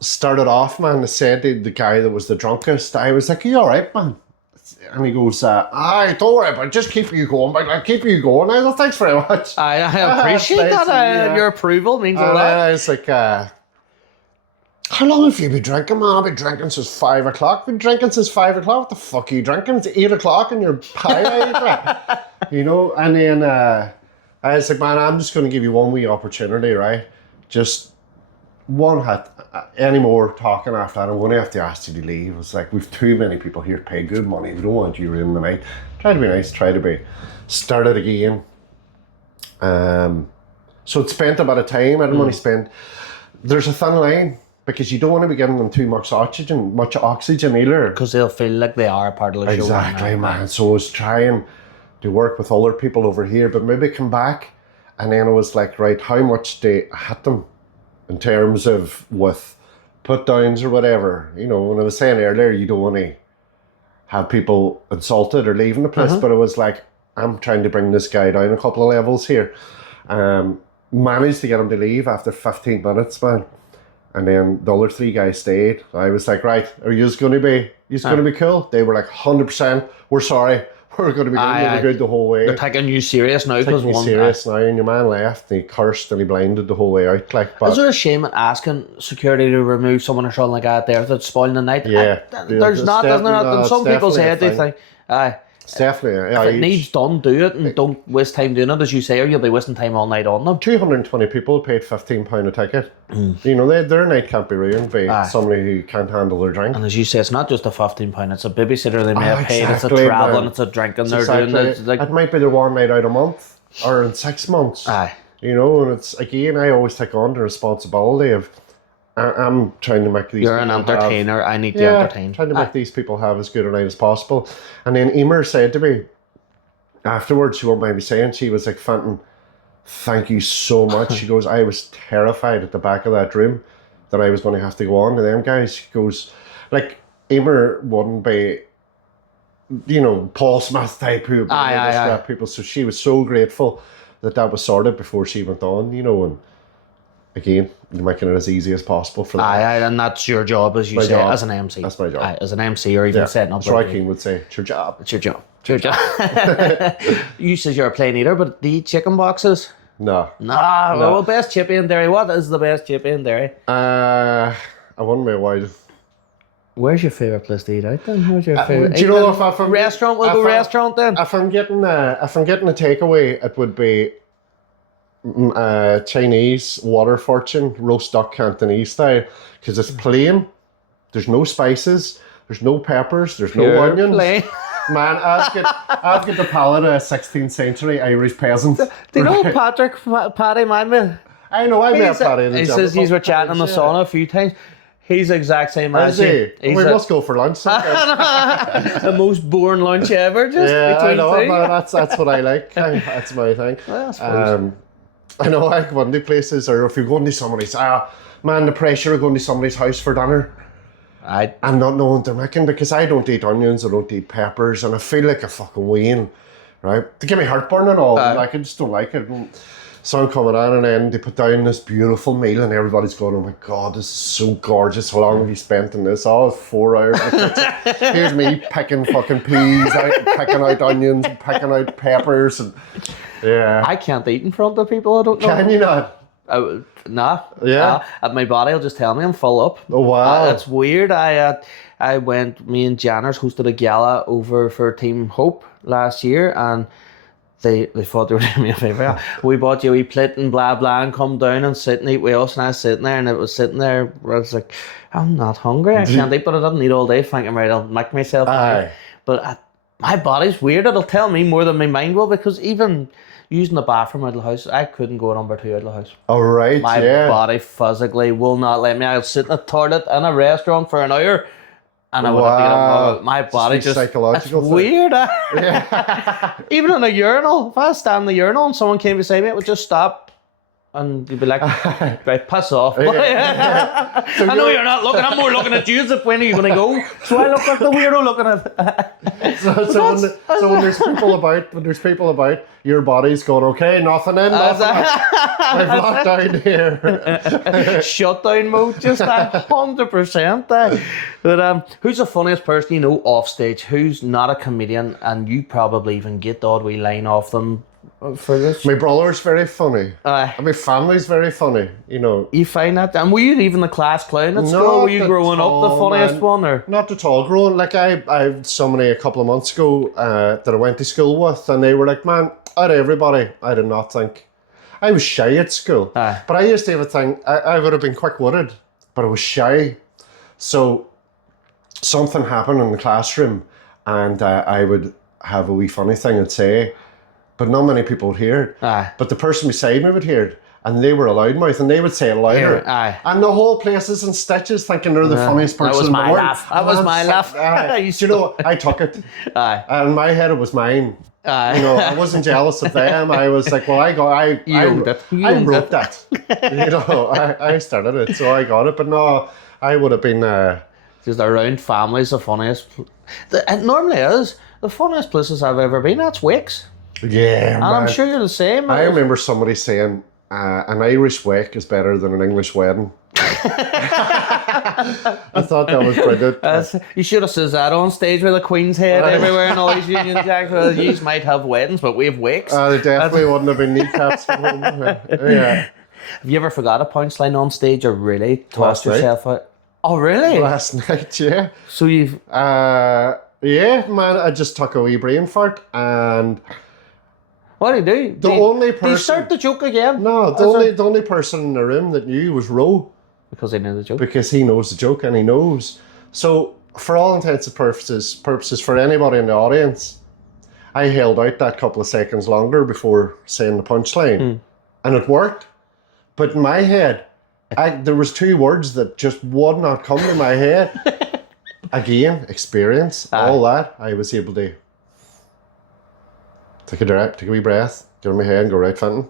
started off, man. I said to the guy that was the drunkest, I was like, "Are you all right, man?" And he goes, "Aye, don't worry about it. Just keep you going, but like, keep you going." I was, "Thanks very much." I appreciate that. Your approval means a lot. I was like, "How long have you been drinking, man?" "I've been drinking since 5 o'clock." "Been drinking since 5 o'clock? What the fuck are you drinking? It's 8 o'clock and you're pie." You know, and then I was like, "Man, I'm just going to give you one wee opportunity, right? Just one hit. Any more talking after that, I'm going to have to ask you to leave." It's like, we've too many people here to pay good money. We don't want you ruining the night. Try to be nice, try to be. Started again. So it spent a bit of time. I didn't want to spend... There's a thin line because you don't want to be giving them too much oxygen either. Because they'll feel like they are a part of the show. Exactly, man. So I was trying to work with other people over here, but maybe come back. And then I was like, right, how much do I hit them? In terms of with put downs or whatever, you know, when I was saying earlier, you don't want to have people insulted or leaving the place, but I was like, I'm trying to bring this guy down a couple of levels here. Managed to get him to leave after 15 minutes, man. And then the other 3 guys stayed. I was like, right, are you going to be cool? They were like, 100%, we're sorry. We're going to be good. We were good the whole way. They're taking you serious now. Taking you serious now, and your man left, and he cursed and he blinded the whole way out. Like, but is there a shame in asking security to remove someone or something like that there that's spoiling the night? Yeah. There's not, isn't there? And some people say it, they think, it's definitely... if it needs done, do it, and don't waste time doing it, as you say, or you'll be wasting time all night on them. 220 people paid £15 a ticket. You know, their night can't be ruined by somebody who can't handle their drink. And as you say, it's not just a £15, it's a babysitter they may have paid, it's a travelling, it's a drinking, they're doing it. It might be their one night out a month, or in 6 months. You know, and it's, again, I always take on the responsibility of, I'm trying to make these... You're an entertainer, I need to entertain. Trying to make these people have as good a night as possible. And then Emer said to me, afterwards, she won't mind me saying, she was like, "Fintan, thank you so much." She goes, "I was terrified at the back of that room that I was going to have to go on to them guys." She goes, like, Emer wouldn't be, you know, Paul Smith type who would people. So she was so grateful that was sorted before she went on, you know, and again, making it as easy as possible for them. And that's your job, as you say, as an MC. That's my job. As an MC, or even setting up. Troy Keane would say, it's your job. It's your job. It's your job. You says you're a plain eater, but do you eat chicken boxes? No. Well, best chippy in Derry. What is the best chippy in Derry? I wouldn't be a while. Where's your favourite place to eat out then? Where's your favourite? Do you know, if I'm restaurant, we'll go restaurant then. If I'm getting a takeaway, it would be Chinese water fortune roast duck Cantonese style, because it's plain. There's no spices. There's no peppers. There's no onions. Plain. Man, I've got the palate of a 16th century Irish peasant. Do you know Paddy Manman? I know, I met Paddy in the He says he's were chatting in the sauna a few times. He's the exact same as you. We must go for lunch sometime. The most boring lunch ever, just between I know, two. Man, that's what I like. That's my thing. Well, I know, I go into places, or if you're going to somebody's, man, the pressure of going to somebody's house for dinner. I'm not knowing what they're making, because I don't eat onions, I don't eat peppers, and I feel like a fucking wean, right? They give me heartburn and all, like, I just don't like it. So I'm coming on, and then they put down this beautiful meal, and everybody's going, "Oh my God, this is so gorgeous. How long have you spent in this?" "Oh, 4 hours. Here's me picking fucking peas out, picking out onions, picking out peppers, and I can't eat in front of people I don't know. Can you not? Nah. My body will just tell me I'm full up. Oh wow. That's weird. I went, me and Janners hosted a gala over for Team Hope last year, and they thought they were doing me a favour. "We bought you a wee plate and blah blah, and come down and sit and eat with us." And I was sitting there, and it was sitting there where I was like, I'm not hungry, I can't eat, but I didn't eat all day thinking, right, I'll make myself hungry. But my body's weird, it'll tell me more than my mind will, because even using the bathroom out of the house, I couldn't go number 2 out of the house. All right, my body physically will not let me. I'll sit in a toilet in a restaurant for an hour, and I would have to get up. My body just, psychological it's weird. Even in a urinal, if I stand in the urinal and someone came beside me, it would just stop. And you'd be like, right, piss off. I know you're not looking, I'm more looking at you as if when are you going to go? So I look like the weirdo looking at So when there's people about, your body's going, okay, nothing in, nothing out. I've locked down here. Shutdown mode, just 100%. But who's the funniest person you know off stage? Who's not a comedian and you probably even get the odd wee line off them for this? My brother's very funny. And my family's very funny, you know. You find that? And were you even the class clown at school? Were you growing up the funniest one? Or? Not at all. Growing, like I had somebody a couple of months ago that I went to school with, and they were like, man, out of everybody, I did not think. I was shy at school. But I used to have a thing, I would have been quick-witted, but I was shy. So something happened in the classroom, and I would have a wee funny thing and say, but not many people would hear it. But the person beside me would hear it, and they were a loudmouth, and they would say it louder. And the whole place is in stitches, thinking they're the funniest person in the world. That was my laugh. You know, I took it. And in my head, it was mine. You know, I wasn't jealous of them. I was like, well, I wrote that. You know, I started it, so I got it. But no, I would have been... Just around families, the funniest... It normally is. The funniest places I've ever been, that's wakes. Yeah, and I'm sure you're the same. I remember somebody saying an Irish wake is better than an English wedding. I thought that was brilliant. You should have said that on stage with a Queen's head everywhere and all these Union Jacks. Well, you might have weddings, but we have wakes. There definitely wouldn't have been kneecaps. Yeah. Have you ever forgot a punchline on stage or really tossed yourself out? Oh, really? Last night, yeah. So you've... yeah, man, I just took a wee brain fart and... What do you do? The only person... Do you start the joke again? No, the only person in the room that knew was Ro. Because he knew the joke? Because he knows the joke and he knows. So, for all intents and purposes for anybody in the audience, I held out that couple of seconds longer before saying the punchline. And it worked. But in my head, there was two words that just would not come to my head. Again, experience, all that. I was able to take a wee breath, get in my head and go, right, Fintan.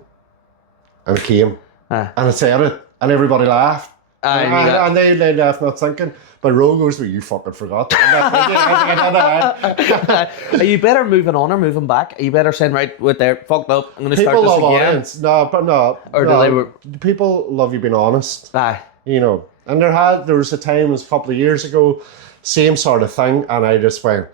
And it came. And I said it. And everybody laughed. And they laughed, not thinking. But Ro goes, well, you fucking forgot that. Are you better moving on or moving back? Are you better saying, right, with there, fucked up, I'm going to start this again? People love audience. People love you being honest. You know. And there was a time, it was a couple of years ago, same sort of thing, and I just went,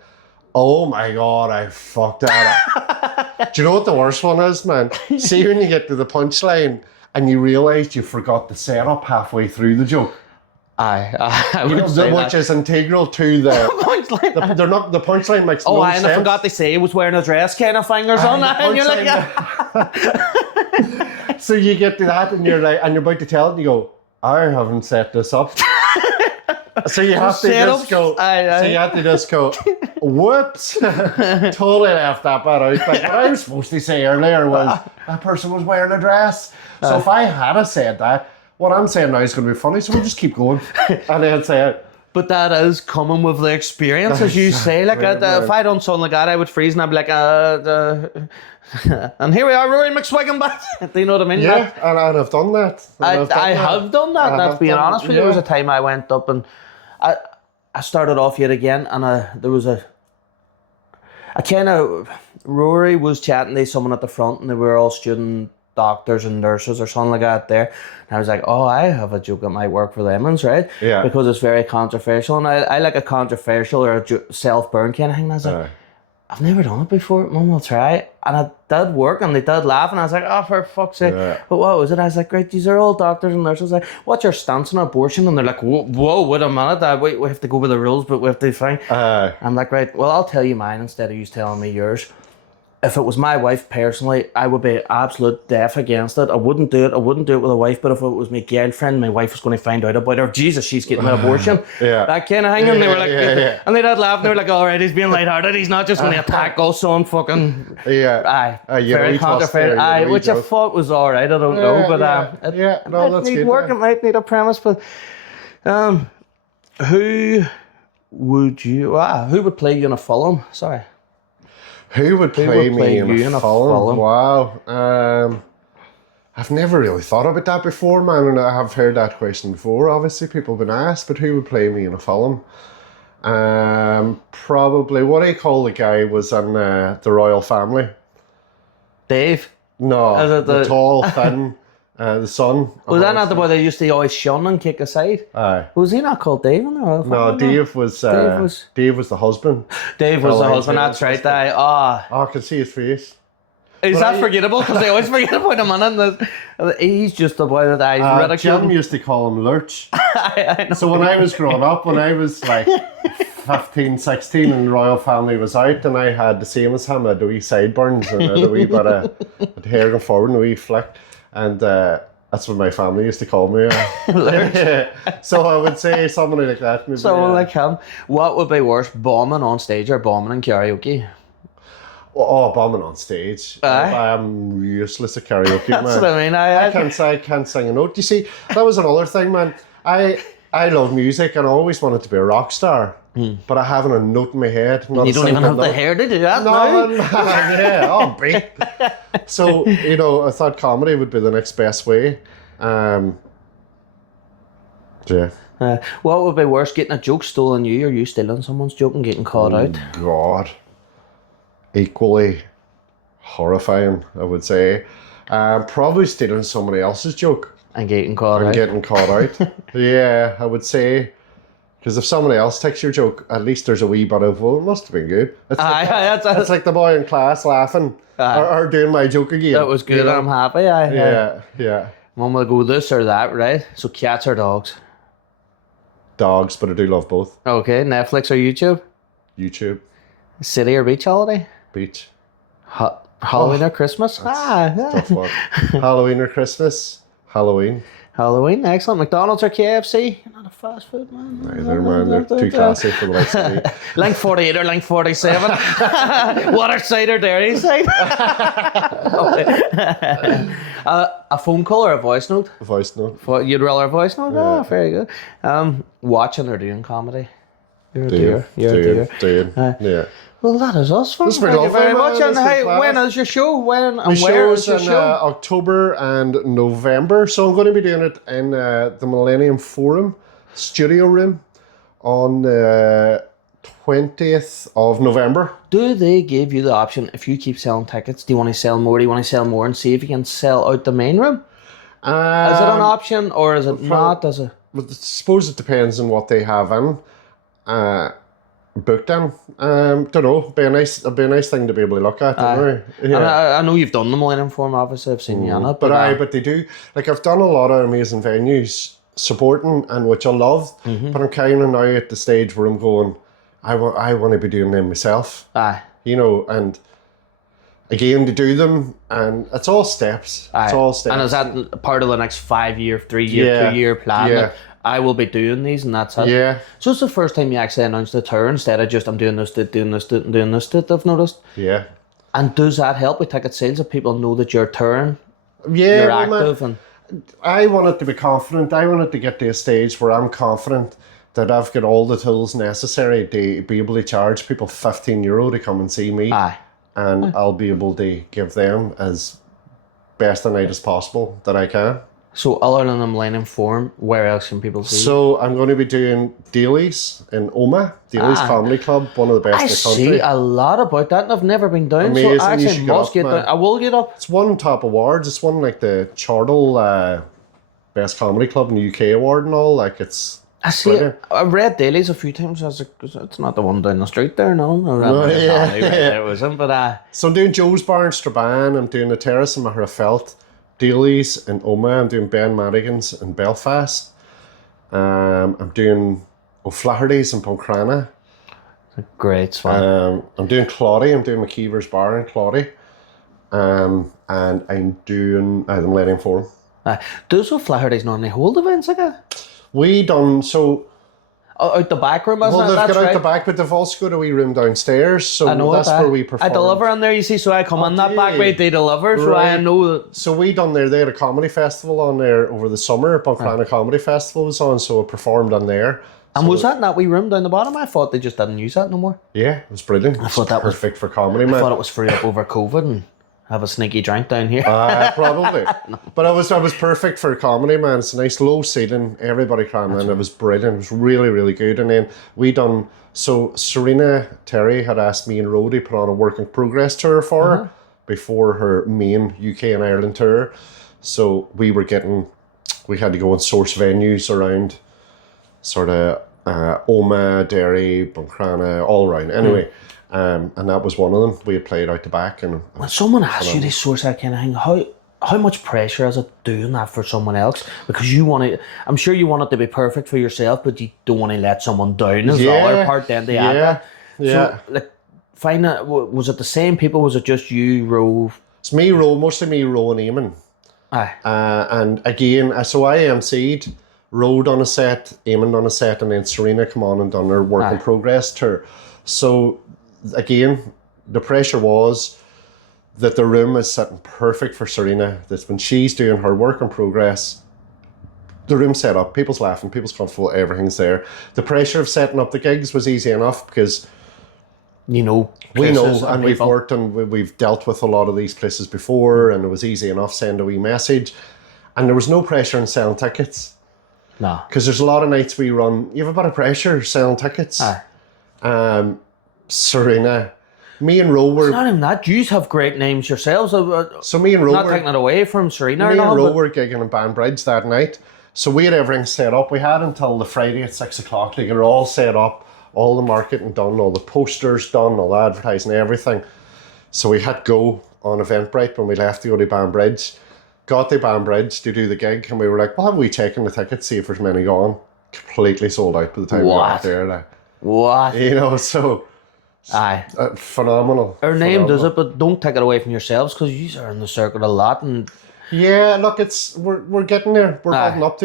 oh my God, I fucked that up. Do you know what the worst one is, man? See when you get to the punchline and you realise you forgot the setup halfway through the joke. Which is integral to the punchline. The punchline makes no sense. I forgot to say he was wearing a dress kind of thing or something. And you're like, so you get to that and you're like, and you're about to tell it and you go, I haven't set this up. So you have to just go. So you have to just go. Whoops! Totally left that bit out. Like, what I was supposed to say earlier was that person was wearing a dress. So if I had said that, what I'm saying now is going to be funny. So we'll just keep going, and then say it. But that is coming with the experience, as you say. Like, if I done something like that, I would freeze and I'd be like, and here we are, Rory McSwiggan back. Do you know what I mean? Yeah, and I've done that. I have done that. That's being honest with you. There was a time I went up and I started off yet again, and there was a kind of... Rory was chatting to someone at the front, and they were all student doctors and nurses or something like that there. And I was like, oh, I have a joke that might work for lemons, right? Yeah. Because it's very controversial, and I like a controversial or a self-burn kind of thing. And I was like, I've never done it before, Mum, I'll try it. And it did work, and they did laugh, and I was like, oh, for fuck's sake. Yeah. But what was it? I was like, great, these are all doctors and nurses. Like, what's your stance on abortion? And they're like, whoa, wait a minute, we have to go with the rules, but we have to find. I'm like, right, well, I'll tell you mine instead of you telling me yours. If it was my wife personally, I would be absolute deaf against it. I wouldn't do it with a wife, but if it was my girlfriend, my wife was going to find out about her. Jesus, she's getting an abortion. That kind of thing. And they were like, and they'd laugh, and they were like, all right, he's being lighthearted. He's not just going to attack us on fucking... very controversial. Which I thought was all right. I don't know, but it might need work. It might need a premise, but who would play you in a film? Sorry. Who would play me in a film? Wow. I I've never really thought about that before, man, and I have heard that question before. Obviously, people have been asked, but who would play me in a film? Probably, what do you call the guy was in the Royal Family? Dave? No, the tall, thin, the son. Was that not the boy that used to always shun and kick aside? Aye. Was he not called Dave in the Royal Family? No, Dave was the husband. Dave was the husband, that's right. I can see his face. Is that forgettable? Because they always forget about him, and he's just the boy that I ridiculed. Jim used to call him Lurch. I know. So when I was growing up, when I was like 15, 16 and the Royal Family was out, and I had the same as him, I had the wee sideburns and a wee bit of hair going forward and a wee flick. And that's what my family used to call me. So I would say somebody like that. Maybe, someone like him. What would be worse, bombing on stage or bombing in karaoke? Oh, bombing on stage. I am useless at karaoke, man. That's what I mean. I can't sing a note. You see, that was another thing, man. I love music and I always wanted to be a rock star. But I haven't a note in my head. You don't even have the hair to do that now. Yeah, I'll beat. So, I thought comedy would be the next best way. Yeah. What would be worse, getting a joke stolen you or you stealing someone's joke and getting caught out? God. Equally horrifying, I would say. Probably stealing somebody else's joke. And getting caught out. Yeah, I would say. Because if somebody else takes your joke, at least there's a wee bit of, well, it must have been good. It's like the boy in class laughing or doing my joke again. That was good, I'm happy. Yeah. One will go this or that, right? So cats or dogs? Dogs, but I do love both. Okay, Netflix or YouTube? YouTube. City or beach holiday? Beach. Halloween or Christmas? Tough one. Halloween or Christmas? Halloween. Halloween, excellent. McDonald's or KFC? You're not a fast food man. Neither, man. They're too classy for the likes of me. Link 48 or Link 47? Water side or dairy side? A phone call or a voice note? A voice note. You'd rather a voice note? Yeah. Oh, very good. Watching or doing comedy? You're a dear. Yeah. Well, that is us. Thank you very much. And hey, when is your show? When and where is your show? October and November. So I'm going to be doing it in the Millennium Forum studio room on the 20th of November. Do they give you the option, if you keep selling tickets, do you want to sell more? Do you want to sell more and see if you can sell out the main room? Is it an option or is it not? I suppose it depends on what they have in. Booked in. Don't know. It'd be a nice thing to be able to look at. Yeah. And I know you've done the Millennium Forum, obviously. I've seen you on it. But they do. Like, I've done a lot of amazing venues supporting, and which I love. But I'm kind of now at the stage where I'm going, I want to be doing them myself. And again, to do them, and it's all steps. It's all steps. And is that part of the next 5-year, 3-year, 2-year plan? Yeah. I will be doing these, and that's it. Yeah. So it's the first time you actually announced the tour instead of just I'm doing this, doing this, and doing this. I've noticed. Yeah. And does that help with ticket sales if people know that you're touring? Yeah. You're active, and I wanted to be confident. I wanted to get to a stage where I'm confident that I've got all the tools necessary to be able to charge people €15 to come and see me. And I'll be able to give them as best a night as possible that I can. So other than the Millennium Forum, where else can people see you? So I'm going to be doing dailies in Oma, Dailies Comedy Club, one of the best in the country. I see a lot about that, and I've never been down. Amazing. So I actually must get down. I will get up. It's won top awards. It's won like the Chartle Best Comedy Club in the UK award and all. Like, it's I see it. I've read dailies a few times. I was like, it's not the one down the street there, no. It wasn't, but So I'm doing Joe's Bar in Strabane. I'm doing the Terrace in Mahrafelt. Dailies in Oma. I'm doing Ben Madigan's in Belfast. I'm doing O'Flaherty's in Poncrana. Great fun. I'm doing Claudy. I'm doing McKeever's Bar in Claudy. And I'm doing the Millennium Forum. Does O'Flaherty's normally hold events like that? We done so. Out the back room, isn't it? Well, they've got out the back, but they've also got a wee room downstairs, so that's where we perform. I deliver in there, you see, so I come in that back way, they deliver, so I know that. So we done there, they had a comedy festival on there over the summer, Poncrana Comedy Festival was on, so I performed on there. And was that in that wee room down the bottom? I thought they just didn't use that no more. Yeah, it was brilliant. I thought that was perfect for comedy, man. I thought it was free up over COVID, and have a sneaky drink down here. Probably. But I was perfect for comedy, man. It's a nice low ceiling, everybody crammed in. It was brilliant. It was really, really good. And then so Serena Terry had asked me and Rhodey put on a work in progress tour for her before her main UK and Ireland tour. So we had to go and source venues around sort of Oma, Derry, Buncrana, all around. Anyway, and that was one of them. We had played out the back. And when someone asks you to source that kind of thing, how much pressure is it doing that for someone else? Because I'm sure you want it to be perfect for yourself, but you don't want to let someone down as the other part then they add that. Yeah. So, like, was it the same people? Was it just you, Ro? It's me, Ro, mostly me, Ro and Eamon. Aye. And again, so I emceed, Ro done a set, Eamon done a set, and then Serena come on and done her work in progress tour. So again, the pressure was that the room is sitting perfect for Serena. That when she's doing her work in progress, the room's set up, people's laughing, people's comfortable, everything's there. The pressure of setting up the gigs was easy enough because we know and we've worked and we've dealt with a lot of these places before, and it was easy enough send a wee message, and there was no pressure in selling tickets. No, because there's a lot of nights we run. You have a bit of pressure selling tickets. Serena, me and Ro were. It's not even that. You have great names yourselves. So me and Ro not taking it away from Serena. Me and Ro were gigging in Banbridge that night. So we had everything set up. We had until the Friday at 6 o'clock to get it all set up, all the marketing done, all the posters done, all the advertising, everything. So we had go on Eventbrite when we left to go to Banbridge. Got to Banbridge to do the gig, and we were like, well, have we checking the tickets, see if there's many gone? Completely sold out by the time we got there. Like, what? You know, so... Aye. Phenomenal. Our name does it, but don't take it away from yourselves, because you are in the circuit a lot. And yeah, look, we're getting there. We're building up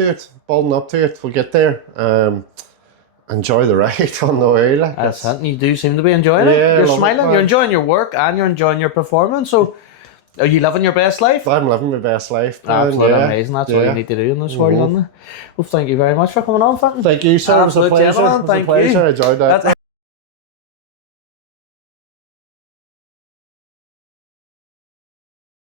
to it. We'll get there. Enjoy the ride on the way. Like, that's it. You do seem to be enjoying it. You're smiling. You're enjoying your work, and you're enjoying your performance. So, are you living your best life? I'm living my best life. Absolutely amazing. That's what you need to do in this world, isn't it? Well, thank you very much for coming on, Fintan. Thank you, sir. It was a pleasure. Thank you. I enjoyed that.